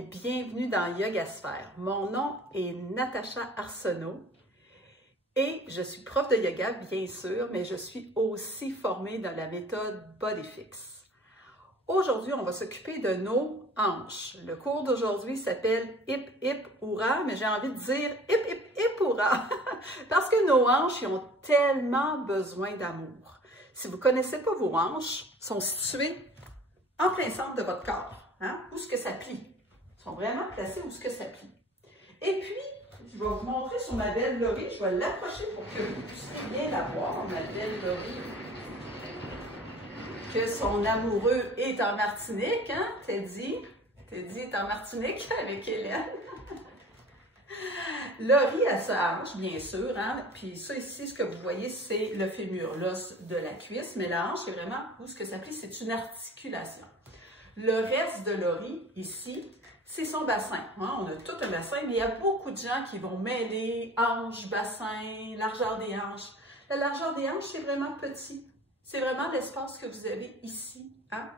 et bienvenue dans Yogasphère. Mon nom est Natacha Arsenault et je suis prof de yoga, bien sûr, mais je suis aussi formée dans la méthode BodyFix. Aujourd'hui, on va s'occuper de nos hanches. Le cours d'aujourd'hui s'appelle Hip Hip Hourra, mais j'ai envie de dire Hip Hip Hip Hourra parce que nos hanches ils ont tellement besoin d'amour. Si vous ne connaissez pas vos hanches, elles sont situées en plein centre de votre corps. Où est-ce que ça plie? Ils sont vraiment placés où est-ce que ça plie. Et puis, je vais vous montrer sur ma belle Laurie. Je vais l'approcher pour que vous puissiez bien la voir, ma belle Laurie. Que son amoureux est en Martinique, hein? Teddy est en Martinique avec Hélène. Laurie a sa hanche, bien sûr, hein? Puis ça ici, ce que vous voyez, c'est le fémur, l'os de la cuisse, mais la hanche, c'est vraiment où ce que ça plie, c'est une articulation. Le reste de Laurie, ici, c'est son bassin. Hein? On a tout un bassin, mais il y a beaucoup de gens qui vont mêler hanche, bassin, largeur des hanches. La largeur des hanches, c'est vraiment petit. C'est vraiment l'espace que vous avez ici. Hein?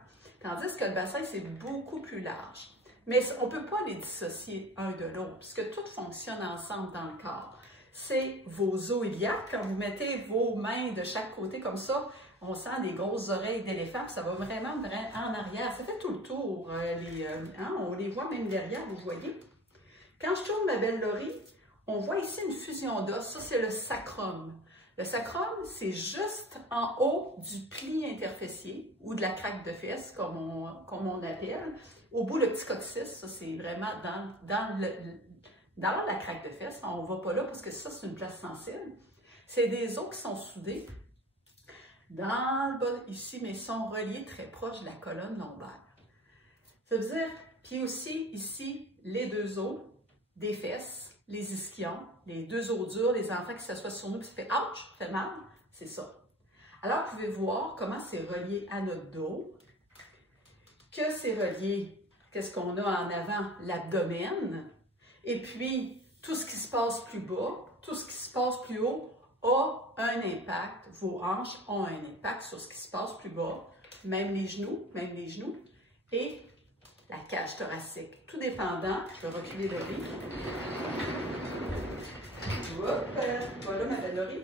Tandis que le bassin, c'est beaucoup plus large. Mais on ne peut pas les dissocier un de l'autre, puisque tout fonctionne ensemble dans le corps. C'est vos os iliaques. Quand vous mettez vos mains de chaque côté comme ça, on sent des grosses oreilles d'éléphant, ça va vraiment en arrière. Ça fait tout le tour. On les voit même derrière, vous voyez. Quand je tourne ma belle Laurie, on voit ici une fusion d'os. Ça, c'est le sacrum. Le sacrum, c'est juste en haut du pli interfessier ou de la craque de fesses, comme on appelle. Au bout, le petit coccyx, ça, c'est vraiment dans la craque de fesses. On ne va pas là parce que ça, c'est une place sensible. C'est des os qui sont soudés dans le bas ici, mais sont reliés très proches de la colonne lombaire. Ça veut dire, puis aussi ici, les deux os des fesses, les ischions, les deux os durs, les enfants qui s'assoient sur nous, puis ça fait « ouch », ça fait mal, c'est ça. Alors, vous pouvez voir comment c'est relié à notre dos, que c'est relié, qu'est-ce qu'on a en avant, l'abdomen, et puis tout ce qui se passe plus bas, tout ce qui se passe plus haut, a un impact, vos hanches ont un impact sur ce qui se passe plus bas, même les genoux, et la cage thoracique. Tout dépendant, je vais reculer Laurie. Voilà ma belle Laurie.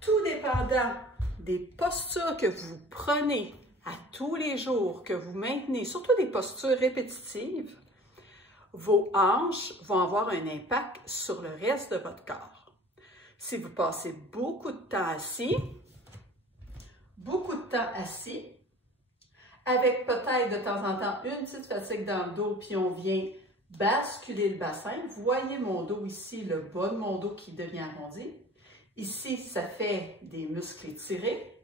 Tout dépendant des postures que vous prenez à tous les jours, que vous maintenez, surtout des postures répétitives, vos hanches vont avoir un impact sur le reste de votre corps. Si vous passez beaucoup de temps assis, avec peut-être de temps en temps une petite fatigue dans le dos, puis on vient basculer le bassin. Vous voyez mon dos ici, le bas de mon dos qui devient arrondi. Ici, ça fait des muscles étirés.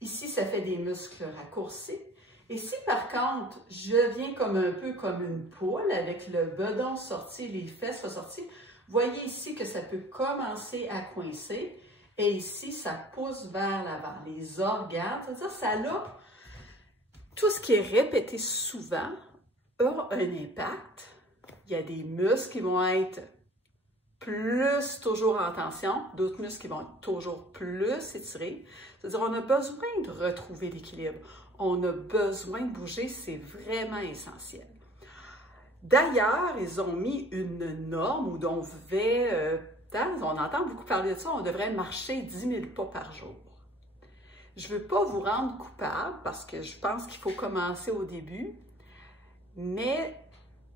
Ici, ça fait des muscles raccourcis. Et si par contre, je viens un peu comme une poule avec le bedon sorti, les fesses ressorties, voyez ici que ça peut commencer à coincer et ici, ça pousse vers l'avant. Les organes, c'est-à-dire ça a tout ce qui est répété souvent a un impact. Il y a des muscles qui vont être plus toujours en tension, d'autres muscles qui vont être toujours plus étirés. C'est-à-dire on a besoin de retrouver l'équilibre. On a besoin de bouger, c'est vraiment essentiel. D'ailleurs, ils ont mis une norme où on devait, on entend beaucoup parler de ça, on devrait marcher 10 000 pas par jour. Je ne veux pas vous rendre coupable parce que je pense qu'il faut commencer au début, mais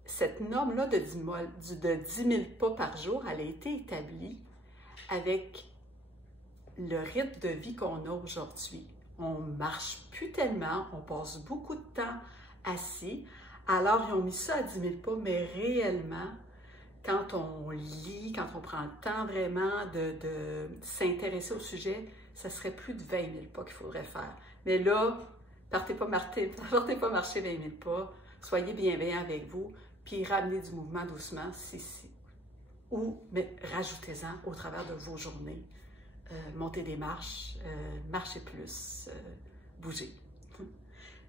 cette norme-là de 10 000 pas par jour, elle a été établie avec le rythme de vie qu'on a aujourd'hui. On ne marche plus tellement, on passe beaucoup de temps assis. Alors, ils ont mis ça à 10 000 pas, mais réellement, quand on lit, quand on prend le temps vraiment de s'intéresser au sujet, ça serait plus de 20 000 pas qu'il faudrait faire. Mais là, partez pas marcher 20 000 pas, soyez bienveillants avec vous, puis ramenez du mouvement doucement, ou rajoutez-en au travers de vos journées. Montez des marches, marchez plus, bougez.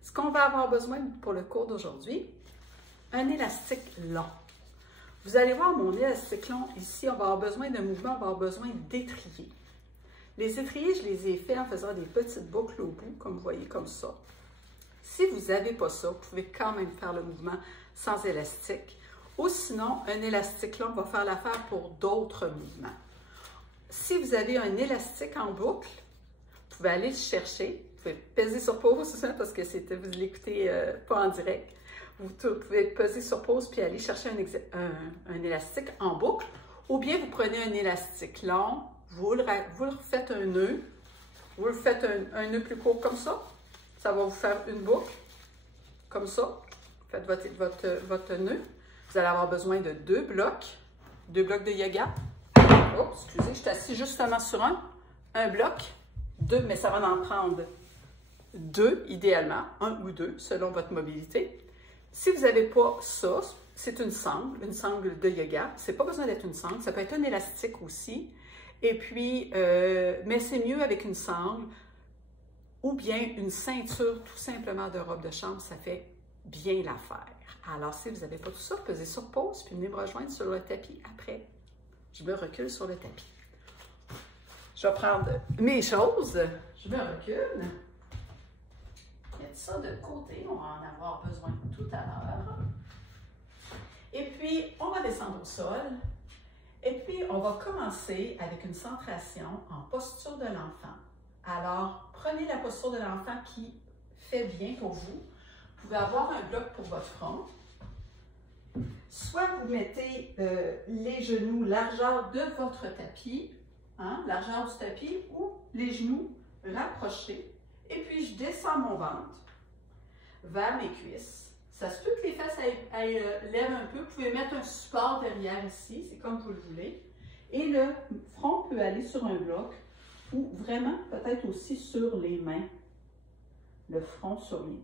Ce qu'on va avoir besoin pour le cours d'aujourd'hui, un élastique long. Vous allez voir mon élastique long ici, on va avoir besoin d'un mouvement, on va avoir besoin d'étriers. Les étriers, je les ai faits en faisant des petites boucles au bout, comme vous voyez, comme ça. Si vous n'avez pas ça, vous pouvez quand même faire le mouvement sans élastique. Ou sinon, un élastique long va faire l'affaire pour d'autres mouvements. Si vous avez un élastique en boucle, vous pouvez aller le chercher. Vous pouvez peser sur pause, parce que vous ne l'écoutez pas en direct. Vous pouvez peser sur pause puis aller chercher un élastique en boucle. Ou bien vous prenez un élastique long, vous refaites un nœud. Vous le faites un nœud plus court comme ça. Ça va vous faire une boucle, comme ça. Faites votre nœud. Vous allez avoir besoin de deux blocs de yoga. Oh, excusez, je suis assis justement sur un bloc, deux, mais ça va en prendre deux idéalement, un ou deux, selon votre mobilité. Si vous n'avez pas ça, c'est une sangle de yoga. C'est pas besoin d'être une sangle, ça peut être un élastique aussi. Et puis, mais c'est mieux avec une sangle ou bien une ceinture tout simplement de robe de chambre, ça fait bien l'affaire. Alors, si vous n'avez pas tout ça, pesez sur pause puis venez me rejoindre sur le tapis après. Je me recule sur le tapis. Je vais prendre mes choses. Je me recule. Mettre ça de côté, on va en avoir besoin tout à l'heure. Et puis, on va descendre au sol. Et puis, on va commencer avec une centration en posture de l'enfant. Alors, prenez la posture de l'enfant qui fait bien pour vous. Vous pouvez avoir un bloc pour votre front. Soit vous mettez les genoux largeur de votre tapis, largeur du tapis, ou les genoux rapprochés. Et puis, je descends mon ventre vers mes cuisses. Ça se peut que les fesses lèvent un peu. Vous pouvez mettre un support derrière ici, c'est comme vous le voulez. Et le front peut aller sur un bloc ou vraiment peut-être aussi sur les mains. Le front sur les mains.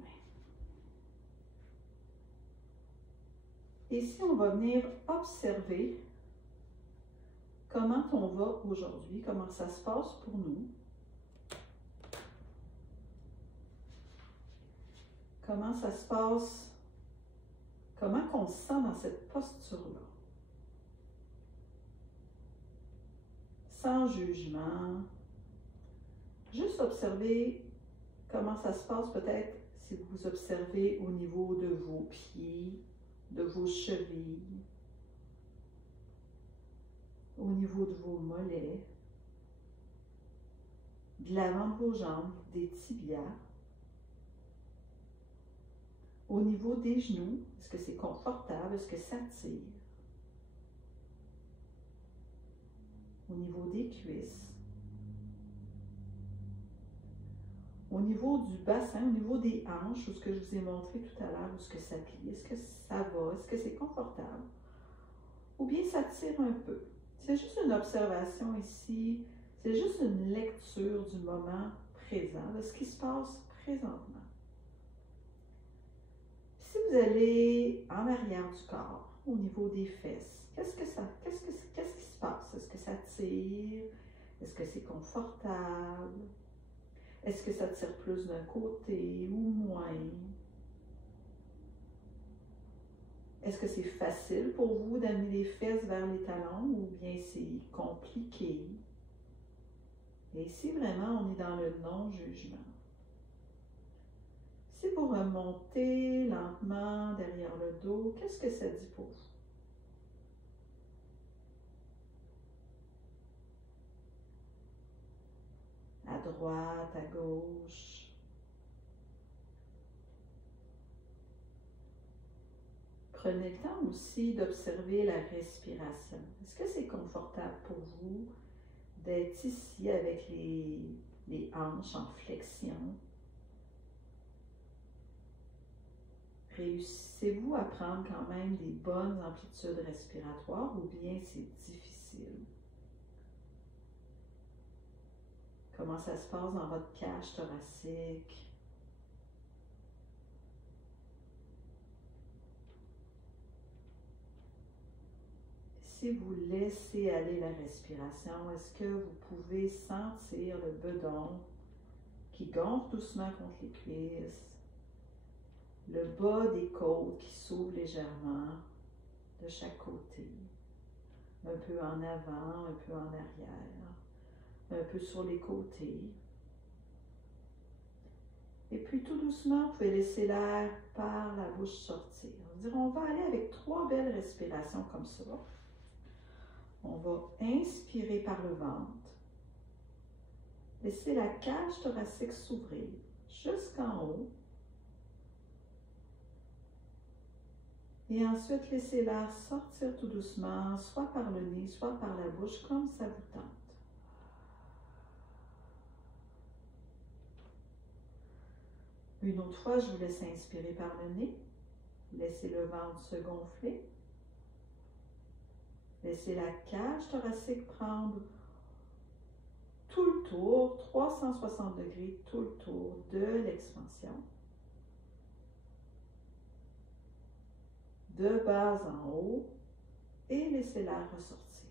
Ici, on va venir observer comment on va aujourd'hui, comment ça se passe pour nous. Comment ça se passe, comment on se sent dans cette posture-là. Sans jugement. Juste observer comment ça se passe peut-être si vous observez au niveau de vos pieds, de vos chevilles, au niveau de vos mollets, de l'avant de vos jambes, des tibias, au niveau des genoux, est-ce que c'est confortable, est-ce que ça tire? Au niveau des cuisses, au niveau du bassin, au niveau des hanches, ou ce que je vous ai montré tout à l'heure, où est-ce que ça plie, est-ce que ça va, est-ce que c'est confortable? Ou bien ça tire un peu. C'est juste une observation ici, c'est juste une lecture du moment présent, de ce qui se passe présentement. Si vous allez en arrière du corps, au niveau des fesses, qu'est-ce qui se passe? Est-ce que ça tire? Est-ce que c'est confortable? Est-ce que ça tire plus d'un côté ou moins? Est-ce que c'est facile pour vous d'amener les fesses vers les talons ou bien c'est compliqué? Et ici, vraiment, on est dans le non-jugement. Si vous remontez lentement derrière le dos, qu'est-ce que ça dit pour vous? À droite, à gauche. Prenez le temps aussi d'observer la respiration. Est-ce que c'est confortable pour vous d'être ici avec les hanches en flexion? Réussissez-vous à prendre quand même des bonnes amplitudes respiratoires ou bien c'est difficile? Comment ça se passe dans votre cage thoracique? Si vous laissez aller la respiration, est-ce que vous pouvez sentir le bedon qui gonfle doucement contre les cuisses? Le bas des côtes qui s'ouvre légèrement de chaque côté, un peu en avant, un peu en arrière, un peu sur les côtés. Et puis tout doucement, vous pouvez laisser l'air par la bouche sortir. On va aller avec 3 belles respirations comme ça. On va inspirer par le ventre. Laissez la cage thoracique s'ouvrir jusqu'en haut. Et ensuite, laissez l'air sortir tout doucement, soit par le nez, soit par la bouche, comme ça vous tente. Une autre fois, je vous laisse inspirer par le nez. Laissez le ventre se gonfler. Laissez la cage thoracique prendre tout le tour, 360 degrés, tout le tour de l'expansion. De bas en haut et laissez l'air ressortir.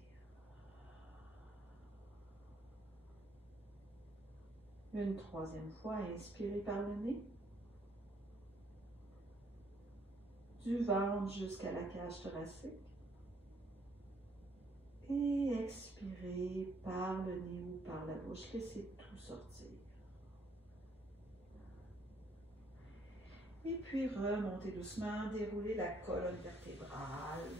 Une 3e fois, inspirez par le nez. Du ventre jusqu'à la cage thoracique. Et expirez par le nez ou par la bouche. Laissez tout sortir. Et puis remontez doucement, déroulez la colonne vertébrale.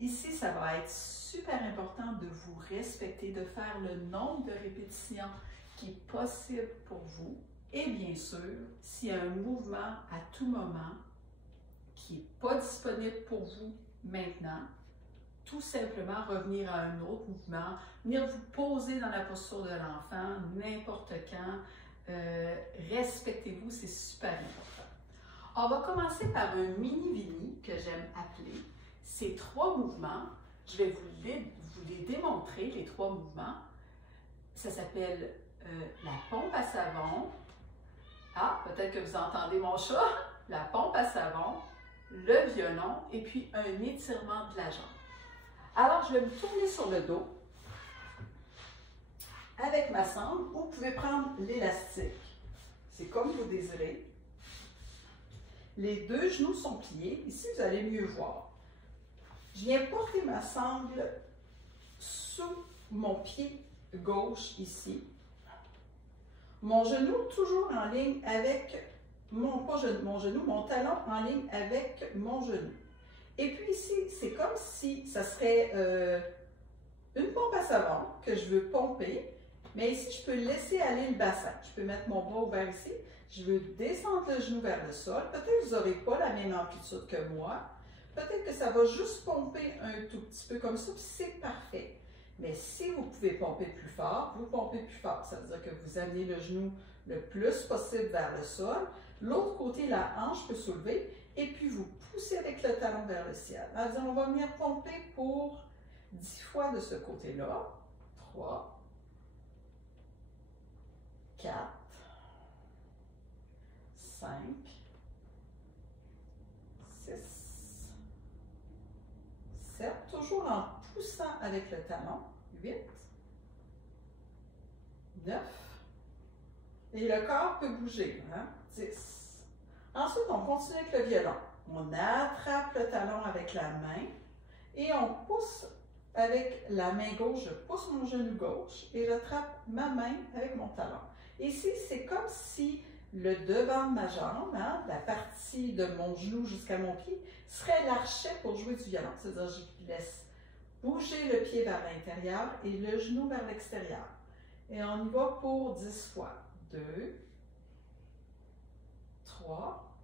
Ici, ça va être super important de vous respecter, de faire le nombre de répétitions qui est possible pour vous. Et bien sûr, s'il y a un mouvement à tout moment qui n'est pas disponible pour vous maintenant, tout simplement revenir à un autre mouvement, venir vous poser dans la posture de l'enfant, n'importe quand. Respectez-vous, c'est super important. On va commencer par un mini-vini que j'aime appeler. Ces 3 mouvements, je vais vous les démontrer, les 3 mouvements. Ça s'appelle la pompe à savon. Ah, peut-être que vous entendez mon chat. La pompe à savon, le violon et puis un étirement de la jambe. Alors, je vais me tourner sur le dos avec ma sangle, ou vous pouvez prendre l'élastique. C'est comme vous désirez. Les 2 genoux sont pliés. Ici, vous allez mieux voir. Je viens porter ma sangle sous mon pied gauche ici. Mon genou toujours en ligne avec mon talon en ligne avec mon genou. Et puis ici, c'est comme si ça serait une pompe à savon que je veux pomper. Mais ici, je peux laisser aller le bassin. Je peux mettre mon bras ouvert ici. Je veux descendre le genou vers le sol. Peut-être que vous n'aurez pas la même amplitude que moi. Peut-être que ça va juste pomper un tout petit peu comme ça, puis c'est parfait. Mais si vous pouvez pomper plus fort, vous pompez plus fort. Ça veut dire que vous amenez le genou le plus possible vers le sol. L'autre côté, la hanche peut soulever. Et puis, vous poussez avec le talon vers le ciel. Alors, on va venir pomper pour 10 fois de ce côté-là. 3. 4, 5, 6, 7, toujours en poussant avec le talon, 8, 9, et le corps peut bouger, 10. Ensuite, on continue avec le violon. On attrape le talon avec la main et on pousse avec la main gauche, je pousse mon genou gauche et j'attrape ma main avec mon talon. Ici, c'est comme si le devant de ma jambe, la partie de mon genou jusqu'à mon pied, serait l'archet pour jouer du violon. C'est-à-dire, je laisse bouger le pied vers l'intérieur et le genou vers l'extérieur. Et on y va pour 10 fois. 2, 3,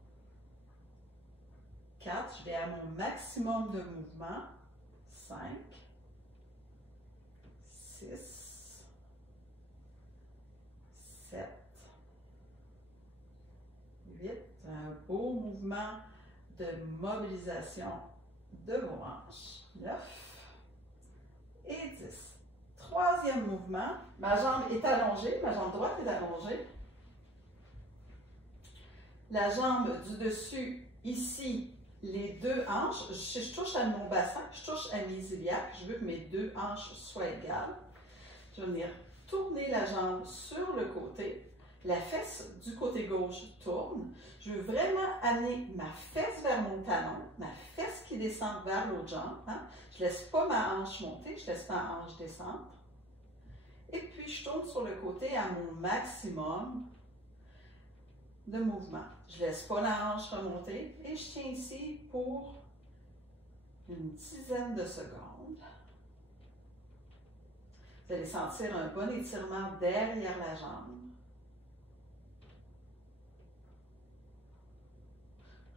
4. Je vais à mon maximum de mouvement. 5, 6, 7, 8. Un beau mouvement de mobilisation de vos hanches. 9 et 10. 3e mouvement. Ma jambe est allongée, ma jambe droite est allongée. La jambe du dessus, ici, les 2 hanches, je touche à mon bassin, je touche à mes iliaques, je veux que mes 2 hanches soient égales. Je vais venir tourner la jambe sur le côté. La fesse du côté gauche tourne. Je veux vraiment amener ma fesse vers mon talon, ma fesse qui descend vers l'autre jambe. Je ne laisse pas ma hanche monter, je laisse ma hanche descendre. Et puis, je tourne sur le côté à mon maximum. de mouvement. Je ne laisse pas la hanche remonter et je tiens ici pour une dizaine de secondes. Vous allez sentir un bon étirement derrière la jambe.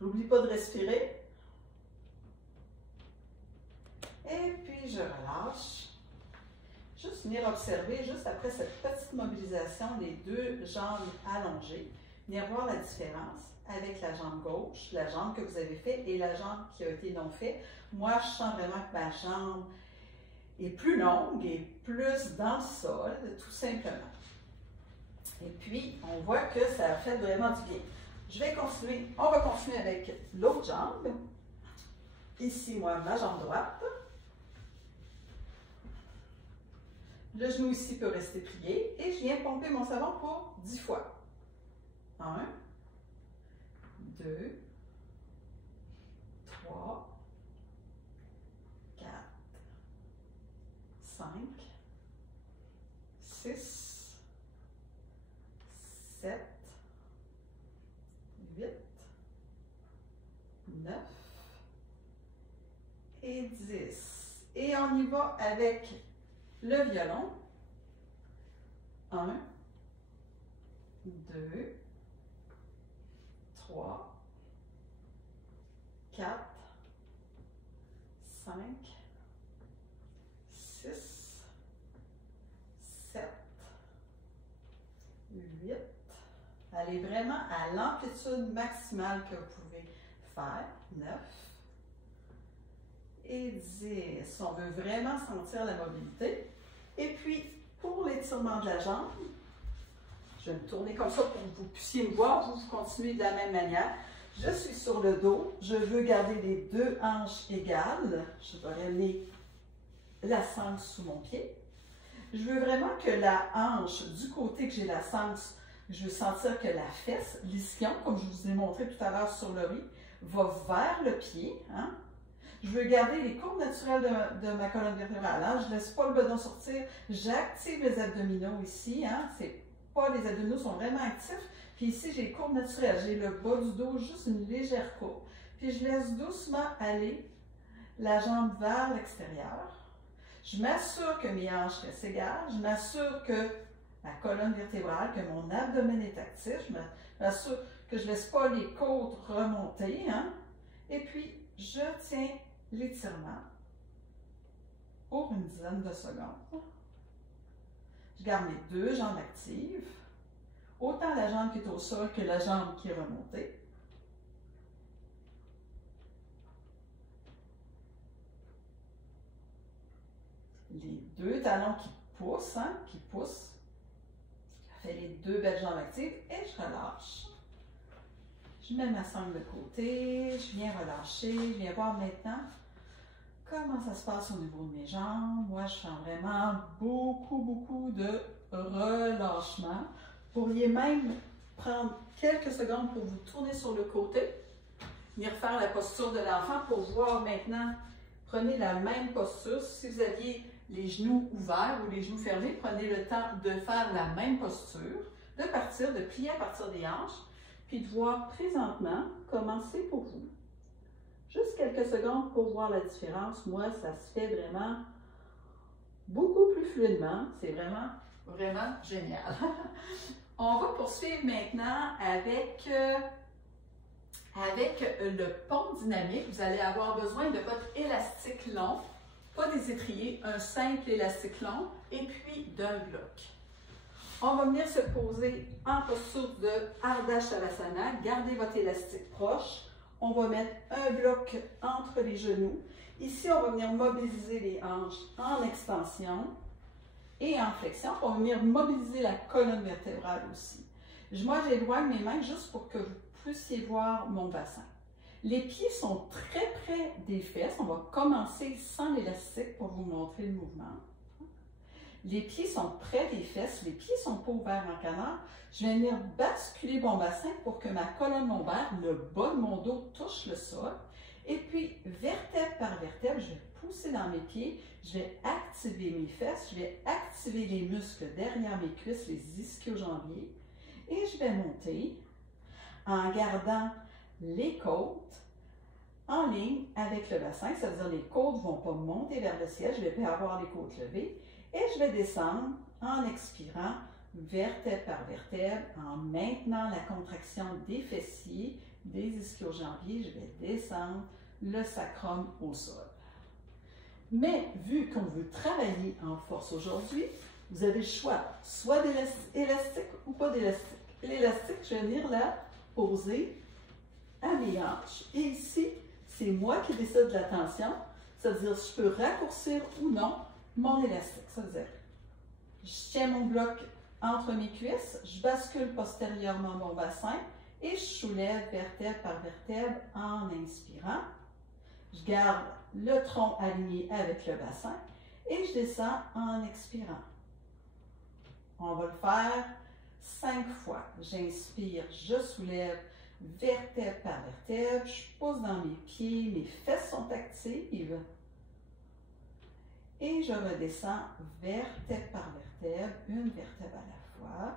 N'oublie pas de respirer. Et puis je relâche. Juste venir observer, juste après cette petite mobilisation des deux jambes allongées, venir voir la différence avec la jambe gauche, la jambe que vous avez faite et la jambe qui a été non faite. Moi, je sens vraiment que ma jambe est plus longue et plus dans le sol, tout simplement. Et puis, on voit que ça a fait vraiment du bien. Je vais continuer, on va continuer avec l'autre jambe. Ici, moi, ma jambe droite. Le genou ici peut rester plié et je viens pomper mon savon pour 10 fois. 1, 2, 3, 4, 5, 6, 7, 8, 9 et 10. Et on y va avec le violon. 1, 2, 3, 4, 5, 6, 7, 8. Allez vraiment à l'amplitude maximale que vous pouvez faire. 9 et 10. On veut vraiment sentir la mobilité. Et puis, pour l'étirement de la jambe, je vais me tourner comme ça pour que vous puissiez me voir. Vous continuez de la même manière. Je suis sur le dos. Je veux garder les deux hanches égales. Je vais ramener la sangle sous mon pied. Je veux vraiment que la hanche, du côté que j'ai la sangle, je veux sentir que la fesse, l'ischio, comme je vous ai montré tout à l'heure sur le riz, va vers le pied. Hein? Je veux garder les courbes naturelles de ma colonne vertébrale. Hein? Je ne laisse pas le bedon sortir. J'active les abdominaux ici. Hein? Les abdominaux sont vraiment actifs. Puis ici, j'ai les courbes naturelles. J'ai le bas du dos, juste une légère courbe. Puis je laisse doucement aller la jambe vers l'extérieur. Je m'assure que mes hanches restent égales. Je m'assure que ma colonne vertébrale, que mon abdomen est actif. Je m'assure que je ne laisse pas les côtes remonter. Hein? Et puis, je tiens l'étirement pour une dizaine de secondes. Je garde mes deux jambes actives, autant la jambe qui est au sol que la jambe qui est remontée. Les deux talons qui poussent, hein, qui poussent. Je fais les deux belles jambes actives et je relâche. Je mets ma sangle de côté, je viens relâcher, je viens voir maintenant comment ça se passe au niveau de mes jambes. Moi, je sens vraiment beaucoup de relâchement. Vous pourriez même prendre quelques secondes pour vous tourner sur le côté, venir faire la posture de l'enfant pour voir maintenant. Prenez la même posture. Si vous aviez les genoux ouverts ou les genoux fermés, prenez le temps de faire la même posture, de partir, de plier à partir des hanches, puis de voir présentement comment c'est pour vous. Juste quelques secondes pour voir la différence. Moi, ça se fait vraiment beaucoup plus fluidement. C'est vraiment génial. On va poursuivre maintenant avec le pont dynamique. Vous allez avoir besoin de votre élastique long, pas des étriers, un simple élastique long, et puis d'un bloc. On va venir se poser en posture de Ardha Shavasana. Gardez votre élastique proche. On va mettre un bloc entre les genoux. Ici, on va venir mobiliser les hanches en extension et en flexion. On va venir mobiliser la colonne vertébrale aussi. Moi, j'éloigne mes mains juste pour que vous puissiez voir mon bassin. Les pieds sont très près des fesses. On va commencer sans l'élastique pour vous montrer le mouvement. Les pieds sont près des fesses, les pieds sont pas ouverts en canard. Je vais venir basculer mon bassin pour que ma colonne lombaire, le bas de mon dos, touche le sol. Et puis, vertèbre par vertèbre, je vais pousser dans mes pieds, je vais activer mes fesses, je vais activer les muscles derrière mes cuisses, les ischio-jambiers. Et je vais monter en gardant les côtes en ligne avec le bassin. Ça veut dire que les côtes ne vont pas monter vers le ciel, je vais pas avoir les côtes levées. Et je vais descendre en expirant vertèbre par vertèbre, en maintenant la contraction des fessiers, des ischio-jambiers. Je vais descendre le sacrum au sol. Mais vu qu'on veut travailler en force aujourd'hui, vous avez le choix, soit d'élastique ou pas d'élastique. L'élastique, je vais venir la poser à mes hanches. Et ici, c'est moi qui décide de la tension. Ça veut dire si je peux raccourcir ou non mon élastique. Ça veut dire, je tiens mon bloc entre mes cuisses, je bascule postérieurement mon bassin et je soulève vertèbre par vertèbre en inspirant. Je garde le tronc aligné avec le bassin et je descends en expirant. On va le faire 5 fois. J'inspire, je soulève vertèbre par vertèbre, je pousse dans mes pieds, mes fesses sont actives. Et je redescends vertèbre par vertèbre, une vertèbre à la fois.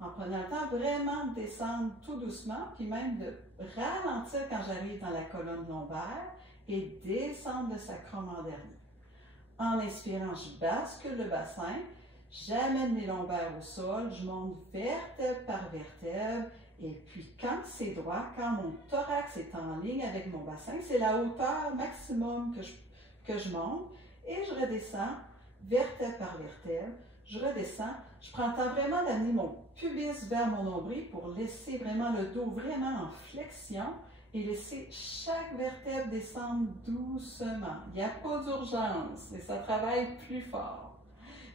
En prenant le temps vraiment de descendre tout doucement, puis même de ralentir quand j'arrive dans la colonne lombaire et descendre le sacrum en dernier. En inspirant, je bascule le bassin, j'amène les lombaires au sol, je monte vertèbre par vertèbre, et puis quand c'est droit, quand mon thorax est en ligne avec mon bassin, c'est la hauteur maximum que je monte, et je redescends vertèbre par vertèbre, je redescends, je prends le temps vraiment d'amener mon pubis vers mon nombril pour laisser vraiment le dos vraiment en flexion et laisser chaque vertèbre descendre doucement. Il n'y a pas d'urgence et ça travaille plus fort.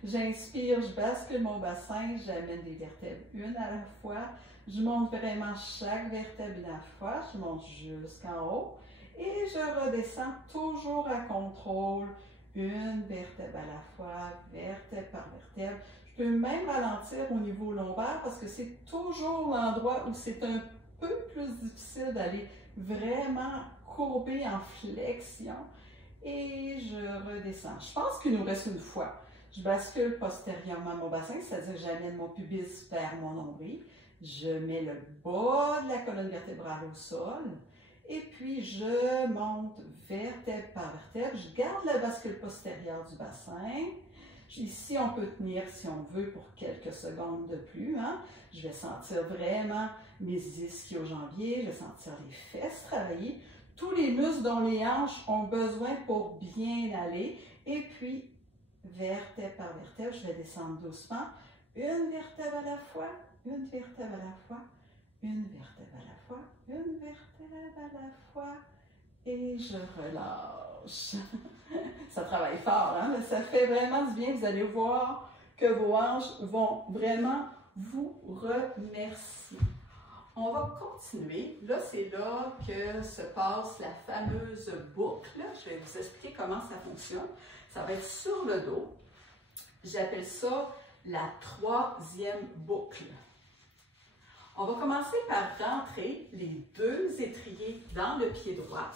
J'inspire, je bascule mon bassin, j'amène les vertèbres une à la fois, je monte vraiment chaque vertèbre à la fois, je monte jusqu'en haut et je redescends toujours à contrôle, une vertèbre à la fois, vertèbre par vertèbre. Je peux même ralentir au niveau lombaire parce que c'est toujours l'endroit où c'est un peu plus difficile d'aller vraiment courber en flexion. Et je redescends. Je pense qu'il nous reste une fois. Je bascule postérieurement mon bassin, c'est-à-dire que j'amène mon pubis vers mon nombril. Je mets le bas de la colonne vertébrale au sol. Et puis, je monte vertèbre par vertèbre. Je garde la bascule postérieure du bassin. Ici, on peut tenir, si on veut, pour quelques secondes de plus. Hein. Je vais sentir vraiment mes ischio-jambiers. Je vais sentir les fesses travailler. Tous les muscles dont les hanches ont besoin pour bien aller. Et puis, vertèbre par vertèbre, je vais descendre doucement. Une vertèbre à la fois, une vertèbre à la fois. Une vertèbre à la fois, une vertèbre à la fois, et je relâche. Ça travaille fort, hein? Mais ça fait vraiment du bien. Vous allez voir que vos hanches vont vraiment vous remercier. On va continuer. Là, c'est là que se passe la fameuse boucle. Je vais vous expliquer comment ça fonctionne. Ça va être sur le dos. J'appelle ça la troisième boucle. On va commencer par rentrer les deux étriers dans le pied droit.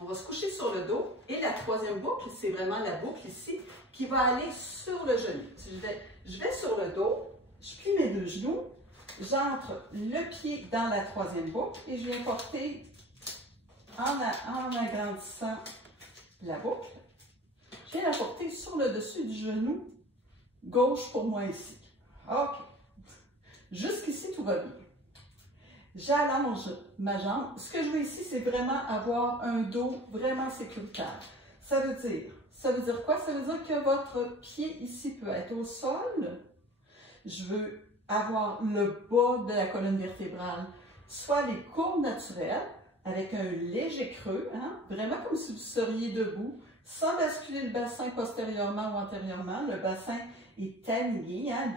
On va se coucher sur le dos et la troisième boucle, c'est vraiment la boucle ici qui va aller sur le genou. Je vais sur le dos, je plie mes deux genoux, j'entre le pied dans la troisième boucle et je viens porter en agrandissant la boucle. Je viens la porter sur le dessus du genou gauche pour moi ici. OK. Jusqu'ici, tout va bien. J'allonge ma jambe. Ce que je veux ici, c'est vraiment avoir un dos vraiment sécuritaire. Ça veut dire quoi? Ça veut dire que votre pied ici peut être au sol. Je veux avoir le bas de la colonne vertébrale, soit les courbes naturelles, avec un léger creux, hein? Vraiment comme si vous seriez debout, sans basculer le bassin postérieurement ou antérieurement. Le bassin est aligné, hein?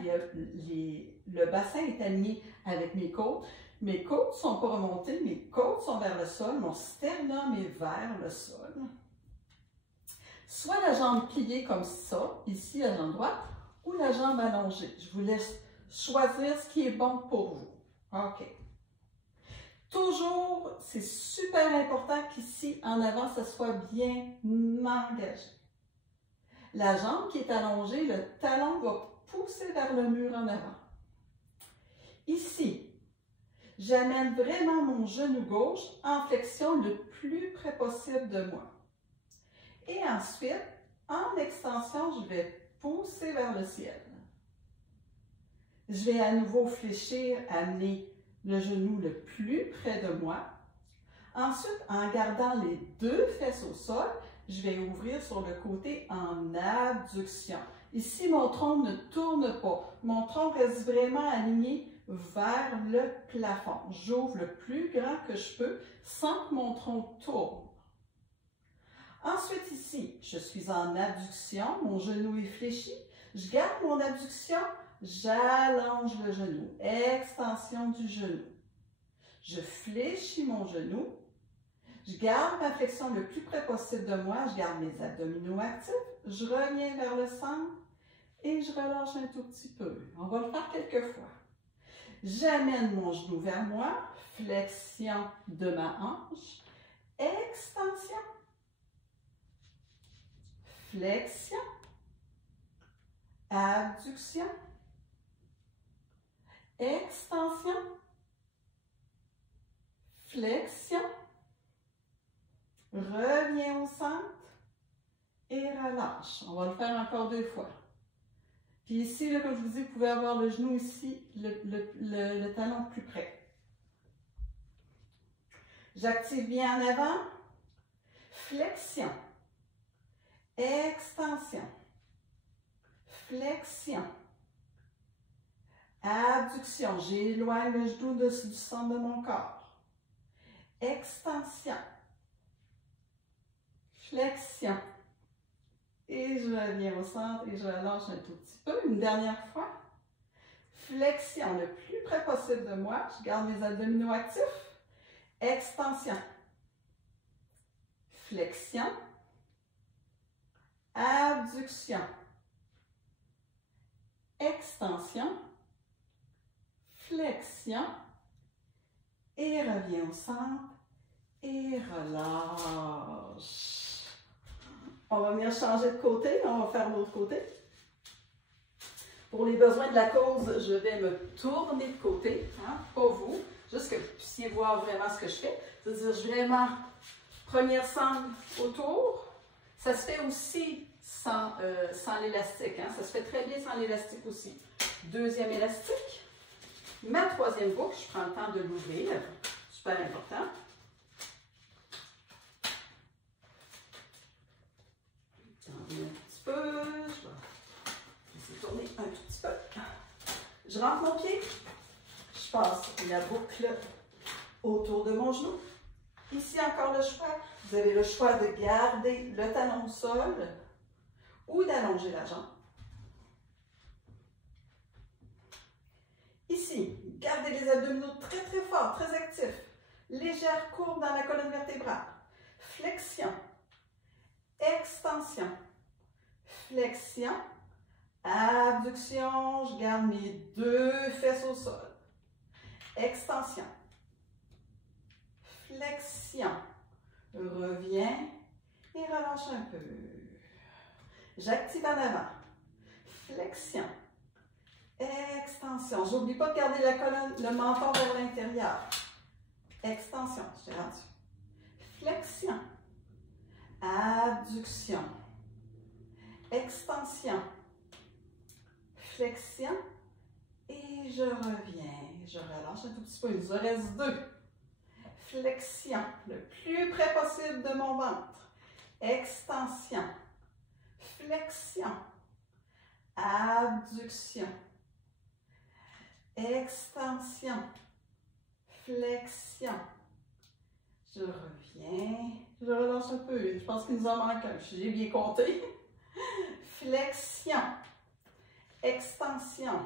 Le bassin est aligné avec mes côtes. Mes côtes ne sont pas remontées, mes côtes sont vers le sol, mon sternum est vers le sol. Soit la jambe pliée comme ça, ici la jambe droite, ou la jambe allongée. Je vous laisse choisir ce qui est bon pour vous. OK. Toujours, c'est super important qu'ici, en avant, ça soit bien engagé. La jambe qui est allongée, le talon va pousser vers le mur en avant. Ici, j'amène vraiment mon genou gauche en flexion le plus près possible de moi. Et ensuite, en extension, je vais pousser vers le ciel. Je vais à nouveau fléchir, amener le genou le plus près de moi. Ensuite, en gardant les deux fesses au sol, je vais ouvrir sur le côté en abduction. Ici, mon tronc ne tourne pas. Mon tronc reste vraiment aligné vers le plafond. J'ouvre le plus grand que je peux sans que mon tronc tourne. Ensuite, ici, je suis en abduction. Mon genou est fléchi. Je garde mon abduction. J'allonge le genou. Extension du genou. Je fléchis mon genou. Je garde ma flexion le plus près possible de moi. Je garde mes abdominaux actifs. Je reviens vers le centre et je relâche un tout petit peu. On va le faire quelques fois. J'amène mon genou vers moi. Flexion de ma hanche. Extension. Flexion. Abduction. Extension. Flexion. Reviens au centre et relâche. On va le faire encore deux fois. Puis ici, là, comme je vous dis, vous pouvez avoir le genou ici, le talon plus près. J'active bien en avant. Flexion. Extension. Flexion. Abduction. J'éloigne le genou du centre de mon corps. Extension. Flexion. Et je reviens au centre et je relâche un tout petit peu. Une dernière fois. Flexion le plus près possible de moi. Je garde mes abdominaux actifs. Extension. Flexion. Abduction. Extension. Flexion. Et reviens au centre. Et relâche. On va venir changer de côté. On va faire l'autre côté. Pour les besoins de la cause, je vais me tourner de côté. Hein, pas vous. Juste que vous puissiez voir vraiment ce que je fais. C'est-à-dire, je vraiment, première sangle autour. Ça se fait aussi sans l'élastique. Hein? Ça se fait très bien sans l'élastique aussi. Deuxième élastique. Ma troisième boucle, je prends le temps de l'ouvrir. Super important. Tourner un petit peu. Je vais essayer de tourner un tout petit peu. Je rentre mon pied. Je passe la boucle autour de mon genou. Ici encore le choix. Vous avez le choix de garder le talon au sol ou d'allonger la jambe. Ici, gardez les abdominaux très très forts, très actifs. Légère courbe dans la colonne vertébrale. Flexion. Extension. Flexion. Abduction. Je garde mes deux fesses au sol. Extension. Flexion. Reviens et relâche un peu. J'active en avant. Flexion. Extension. J'oublie pas de garder la colonne, le menton vers l'intérieur. Extension. J'ai rendu. Flexion. Abduction. Extension. Flexion. Et je reviens. Je relâche un tout petit peu. Il nous en reste deux. Flexion, le plus près possible de mon ventre. Extension. Flexion. Abduction. Extension. Flexion. Je reviens. Je relâche un peu. Je pense qu'il nous en manque un. J'ai bien compté. Flexion. Extension.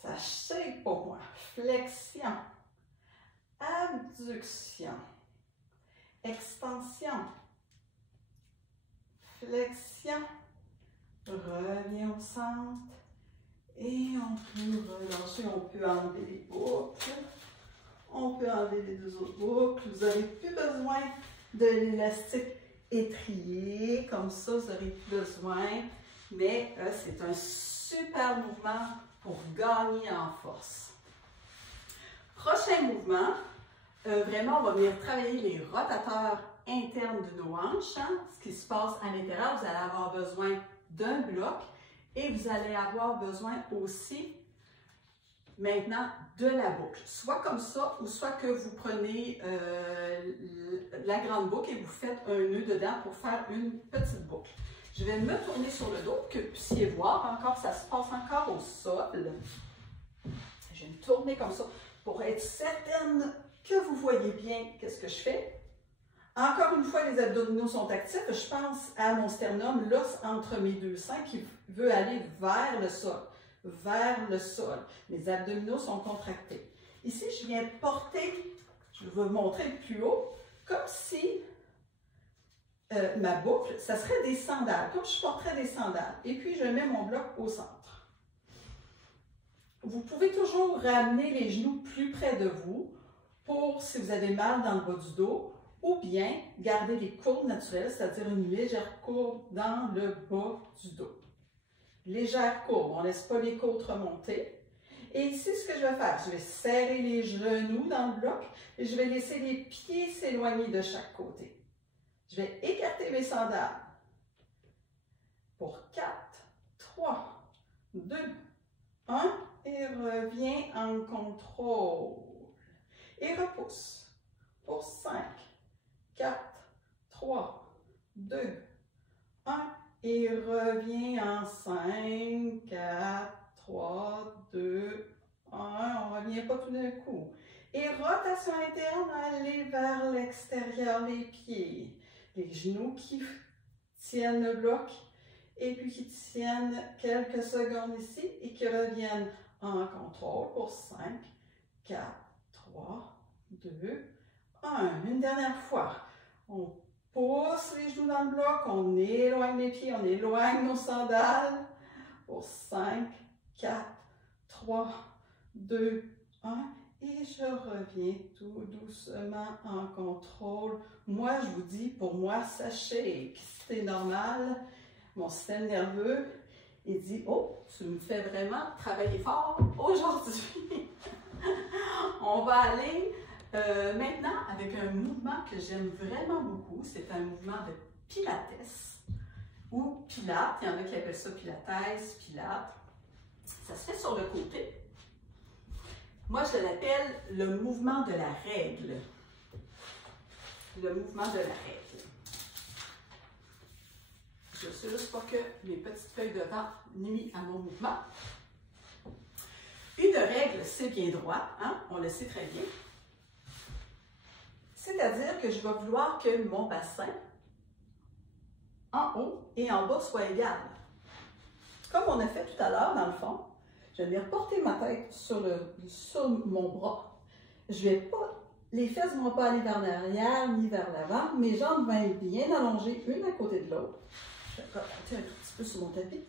Ça shake pour moi. Flexion. Abduction. Extension. Flexion. Reviens au centre. Et on peut relâcher. On peut enlever les boucles. On peut enlever les deux autres boucles. Vous n'aurez plus besoin de l'élastique étrié. Comme ça, vous n'aurez plus besoin mais c'est un super mouvement pour gagner en force. Prochain mouvement, vraiment, on va venir travailler les rotateurs internes de nos hanches. Hein? Ce qui se passe à l'intérieur, vous allez avoir besoin d'un bloc et vous allez avoir besoin aussi maintenant de la boucle. Soit comme ça, ou soit que vous prenez la grande boucle et vous faites un nœud dedans pour faire une petite boucle. Je vais me tourner sur le dos, que vous puissiez voir encore, ça se passe encore au sol. Je vais me tourner comme ça pour être certaine que vous voyez bien qu'est-ce que je fais. Encore une fois, les abdominaux sont actifs. Je pense à mon sternum, l'os entre mes deux seins qui veut aller vers le sol. Vers le sol. Les abdominaux sont contractés. Ici, je viens porter, je vais vous montrer le plus haut, comme si ma boucle, ça serait des sandales, comme je porterais des sandales. Et puis, je mets mon bloc au centre. Vous pouvez toujours ramener les genoux plus près de vous pour si vous avez mal dans le bas du dos, ou bien garder les courbes naturelles, c'est-à-dire une légère courbe dans le bas du dos. Légère courbe, on ne laisse pas les côtes remonter. Et ici, ce que je vais faire, je vais serrer les genoux dans le bloc et je vais laisser les pieds s'éloigner de chaque côté. Je vais écarter mes sandales pour 4, 3, 2, 1 et reviens en contrôle. Et repousse pour 5, 4, 3, 2, 1 et reviens en 5, 4, 3, 2, 1. On ne revient pas tout d'un coup. Et rotation interne, aller vers l'extérieur, les pieds. Les genoux qui tiennent le bloc et puis qui tiennent quelques secondes ici et qui reviennent en contrôle pour 5, 4, 3, 2, 1. Une dernière fois. On pousse les genoux dans le bloc, on éloigne les pieds, on éloigne nos sandales pour 5, 4, 3, 2, 1. Et je reviens tout doucement en contrôle. Moi, je vous dis, pour moi, ça shake. C'est normal. Mon système nerveux, il dit, oh, tu me fais vraiment travailler fort aujourd'hui. On va aller maintenant avec un mouvement que j'aime vraiment beaucoup. C'est un mouvement de pilates ou pilates. Il y en a qui appellent ça pilates, pilates. Ça se fait sur le côté. Moi, je l'appelle le mouvement de la règle. Le mouvement de la règle. Je ne sais juste pas que mes petites feuilles de vent nuisent à mon mouvement. Une règle, c'est bien droit, hein? On le sait très bien. C'est-à-dire que je vais vouloir que mon bassin, en haut et en bas, soit égal. Comme on a fait tout à l'heure, dans le fond, je vais venir porter ma tête sur mon bras. Les fesses ne vont pas aller vers l'arrière ni vers l'avant. Mes jambes vont être bien allongées, une à côté de l'autre. Je vais raconter un tout petit peu sur mon tapis.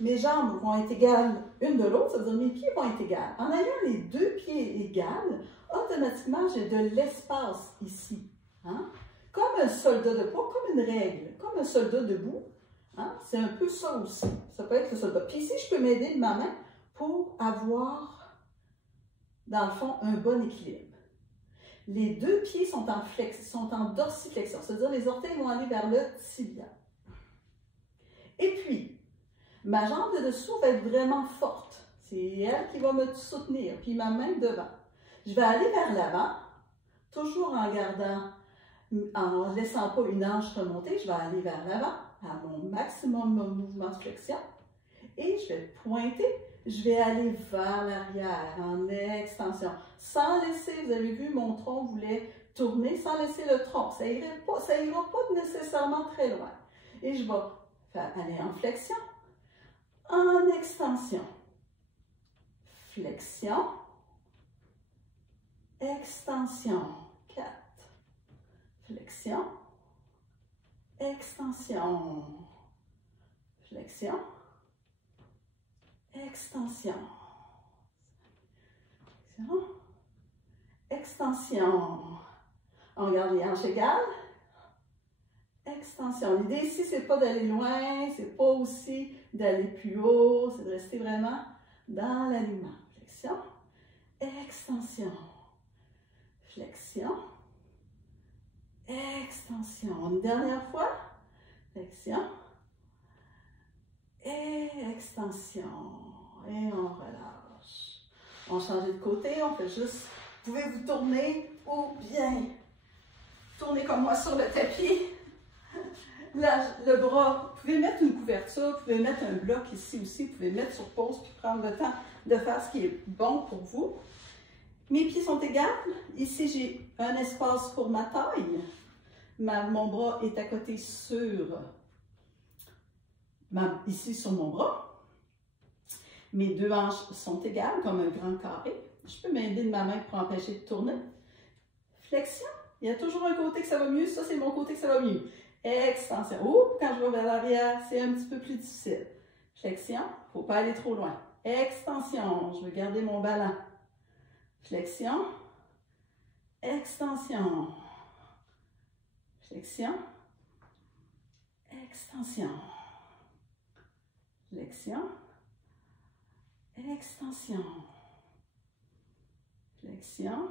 Mes jambes vont être égales une de l'autre, ça veut dire mes pieds vont être égales. En ayant les deux pieds égales, automatiquement, j'ai de l'espace ici. Hein? Comme un soldat de poids, comme une règle, comme un soldat debout. Hein? C'est un peu ça aussi. Ça peut être le soldat. Puis ici, je peux m'aider de ma main pour avoir, dans le fond, un bon équilibre. Les deux pieds sont en dorsiflexion, c'est-à-dire les orteils vont aller vers le tibia. Et puis, ma jambe de dessous va être vraiment forte. C'est elle qui va me soutenir, puis ma main devant. Je vais aller vers l'avant, toujours en laissant pas une hanche remonter, je vais aller vers l'avant, à mon maximum de mouvement de flexion. Et je vais pointer, je vais aller vers l'arrière, en extension. Sans laisser, vous avez vu, mon tronc voulait tourner, sans laisser le tronc. Ça ira pas nécessairement très loin. Et je vais aller en flexion, en extension. Flexion, extension. 4. Flexion, extension. Flexion, extension. Extension. On garde les hanches égales. extension. L'idée ici, c'est pas d'aller loin, c'est pas aussi d'aller plus haut, c'est de rester vraiment dans l'alignement. Flexion, extension, flexion, extension. Une dernière fois, flexion et extension. Et on relâche. On change de côté, on fait juste, vous pouvez vous tourner ou bien tourner comme moi sur le tapis. Là, le bras, vous pouvez mettre une couverture, vous pouvez mettre un bloc ici aussi, vous pouvez mettre sur pause puis prendre le temps de faire ce qui est bon pour vous. Mes pieds sont égales. Ici, j'ai un espace pour ma taille. Mon bras est à côté ici sur mon bras. Mes deux hanches sont égales comme un grand carré. Je peux m'aider de ma main pour empêcher de tourner. Flexion. Il y a toujours un côté que ça va mieux. Ça, c'est mon côté que ça va mieux. Extension. Oups, quand je vais vers l'arrière, c'est un petit peu plus difficile. Flexion. Il ne faut pas aller trop loin. Extension. Je veux garder mon ballon. Flexion. Extension. Flexion. Extension. Flexion. Extension. Flexion.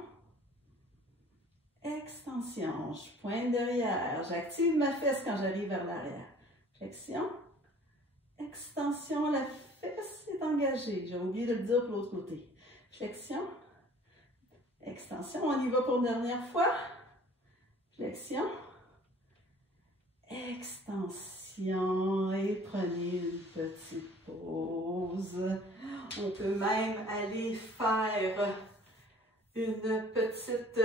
Extension. Je pointe derrière. J'active ma fesse quand j'arrive vers l'arrière. Flexion. Extension. La fesse est engagée. J'ai oublié de le dire pour l'autre côté. Flexion. Extension. On y va pour une dernière fois. Flexion. Extension. Et prenez une petite pause. On peut même aller faire une petite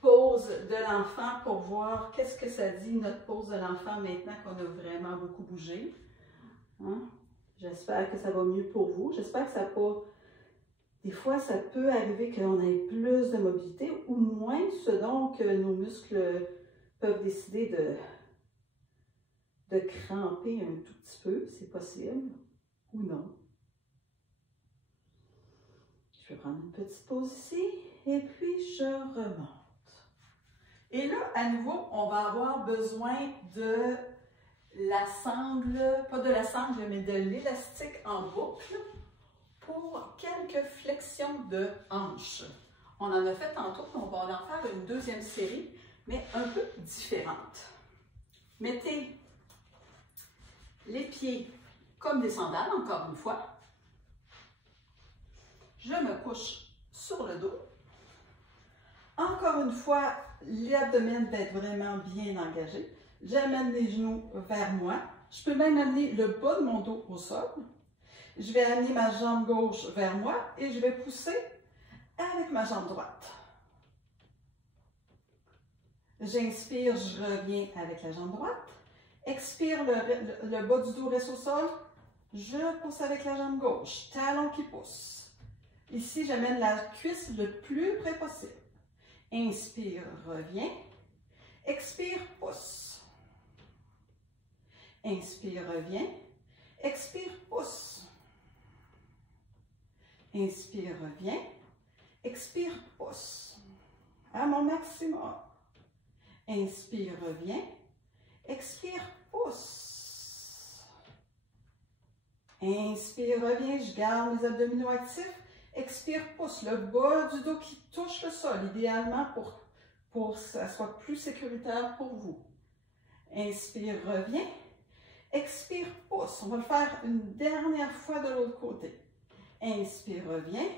pause de l'enfant pour voir qu'est-ce que ça dit, notre pause de l'enfant, maintenant qu'on a vraiment beaucoup bougé. Hein? J'espère que ça va mieux pour vous. J'espère que ça pas... Des fois, ça peut arriver qu'on ait plus de mobilité ou moins, selon que nos muscles peuvent décider de cramper un tout petit peu. C'est possible ou non. Je vais prendre une petite pause ici et puis je remonte. Et là, à nouveau, on va avoir besoin de la sangle, pas de la sangle, mais de l'élastique en boucle pour quelques flexions de hanches. On en a fait tantôt, on va en faire une deuxième série, mais un peu différente. Mettez les pieds comme des sandales, encore une fois. Je me couche sur le dos. Encore une fois, l'abdomen va être vraiment bien engagé. J'amène les genoux vers moi. Je peux même amener le bas de mon dos au sol. Je vais amener ma jambe gauche vers moi et je vais pousser avec ma jambe droite. J'inspire, je reviens avec la jambe droite. Expire, le bas du dos reste au sol. Je pousse avec la jambe gauche. Talon qui pousse. Ici, j'amène la cuisse le plus près possible. Inspire, reviens. Expire, pousse. Inspire, reviens. Expire, pousse. Inspire, reviens. Expire, pousse. À mon maximum. Inspire, reviens. Expire, pousse. Inspire, reviens. Je garde mes abdominaux actifs. Expire, pousse. Le bas du dos qui touche le sol, idéalement pour que ça soit plus sécuritaire pour vous. Inspire, reviens. Expire, pousse. On va le faire une dernière fois de l'autre côté. Inspire, reviens.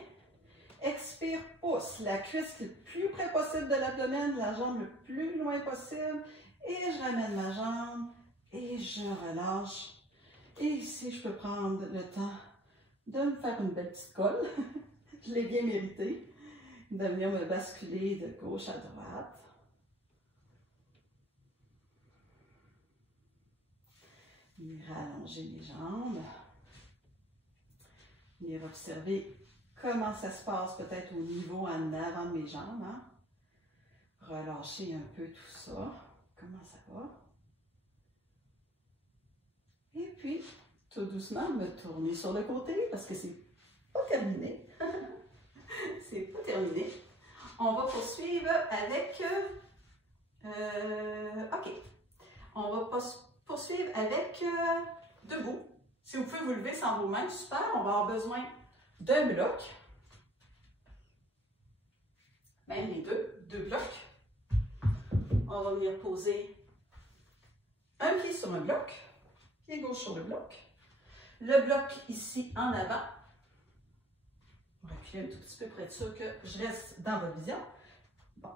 Expire, pousse. La cuisse le plus près possible de l'abdomen, la jambe le plus loin possible. Et je ramène ma jambe et je relâche. Et ici, je peux prendre le temps de me faire une belle petite colle. Je l'ai bien mérité. De venir me basculer de gauche à droite. Et rallonger les jambes. Venir observer comment ça se passe peut-être au niveau en avant de mes jambes. Hein? Relâcher un peu tout ça. Comment ça va? Et puis, tout doucement, me tourner sur le côté parce que c'est pas terminé. C'est pas terminé. On va poursuivre avec OK. On va poursuivre avec debout. Si vous pouvez vous lever sans vos mains, super. On va avoir besoin d'un bloc. Même les deux blocs. On va venir poser un pied sur un bloc, pied gauche sur le bloc. Le bloc ici en avant. On va reculer un tout petit peu pour être sûr que je reste dans votre vision. Bon.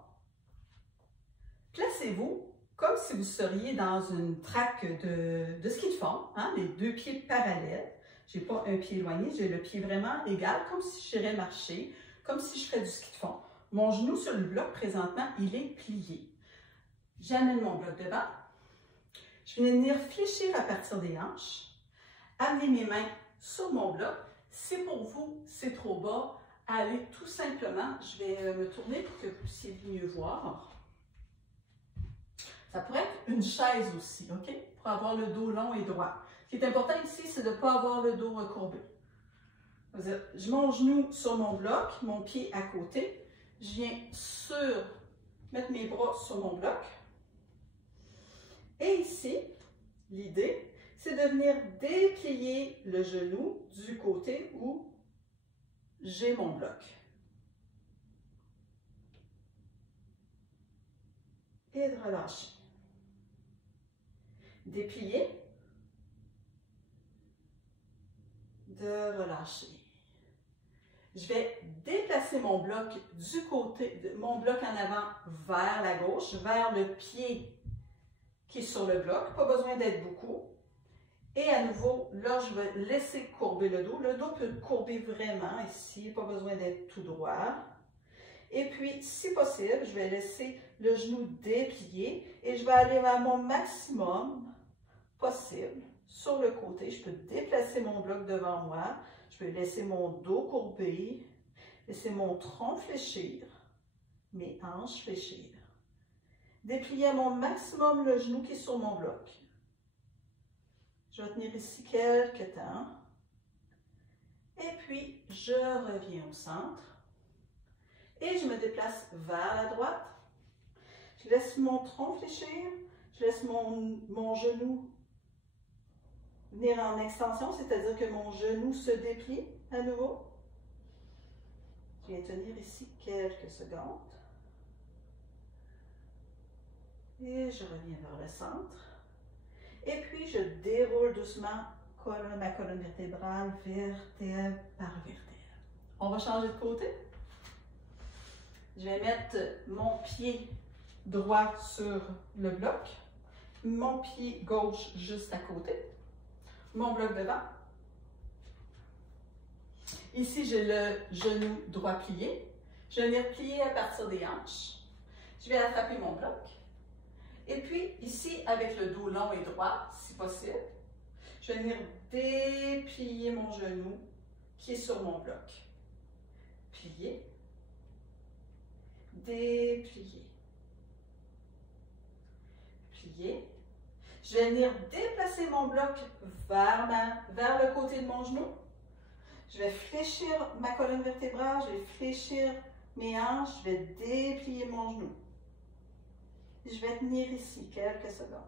Placez-vous comme si vous seriez dans une traque de ski de fond, hein, les deux pieds parallèles. Je n'ai pas un pied éloigné, j'ai le pied vraiment égal, comme si j'irais marcher, comme si je ferais du ski de fond. Mon genou sur le bloc, présentement, il est plié. J'amène mon bloc devant. Je vais venir fléchir à partir des hanches. Amener mes mains sur mon bloc. Si pour vous, c'est trop bas, allez tout simplement, je vais me tourner pour que vous puissiez mieux voir. Ça pourrait être une chaise aussi, OK? Pour avoir le dos long et droit. Ce qui est important ici, c'est de ne pas avoir le dos recourbé. Je mets mon genou sur mon bloc, mon pied à côté. Je viens mettre mes bras sur mon bloc. Et ici, l'idée, c'est de venir déplier le genou du côté où j'ai mon bloc. Et de relâcher. Déplier. De relâcher. Je vais déplacer mon bloc du côté, mon bloc en avant vers la gauche, vers le pied qui est sur le bloc. Pas besoin d'être beaucoup. Et à nouveau, là, je vais laisser courber le dos. Le dos peut courber vraiment ici, pas besoin d'être tout droit. Et puis, si possible, je vais laisser le genou déplié et je vais aller vers mon maximum possible sur le côté. Je peux déplacer mon bloc devant moi. Je peux laisser mon dos courber, laisser mon tronc fléchir, mes hanches fléchir. Déplier à mon maximum le genou qui est sur mon bloc. Je vais tenir ici quelques temps. Et puis, je reviens au centre. Et je me déplace vers la droite. Je laisse mon tronc fléchir. Je laisse mon genou venir en extension, c'est-à-dire que mon genou se déplie à nouveau. Je viens tenir ici quelques secondes. Et je reviens vers le centre. Et puis, je déroule doucement ma colonne vertébrale, vertèbre par vertèbre. On va changer de côté. Je vais mettre mon pied droit sur le bloc, mon pied gauche juste à côté, mon bloc devant. Ici, j'ai le genou droit plié. Je vais venir plier à partir des hanches. Je vais attraper mon bloc. Et puis, ici, avec le dos long et droit, si possible, je vais venir déplier mon genou qui est sur mon bloc. Plier. Déplier. Plier. Je vais venir déplacer mon bloc vers le côté de mon genou. Je vais fléchir ma colonne vertébrale, je vais fléchir mes hanches, je vais déplier mon genou. Je vais tenir ici quelques secondes.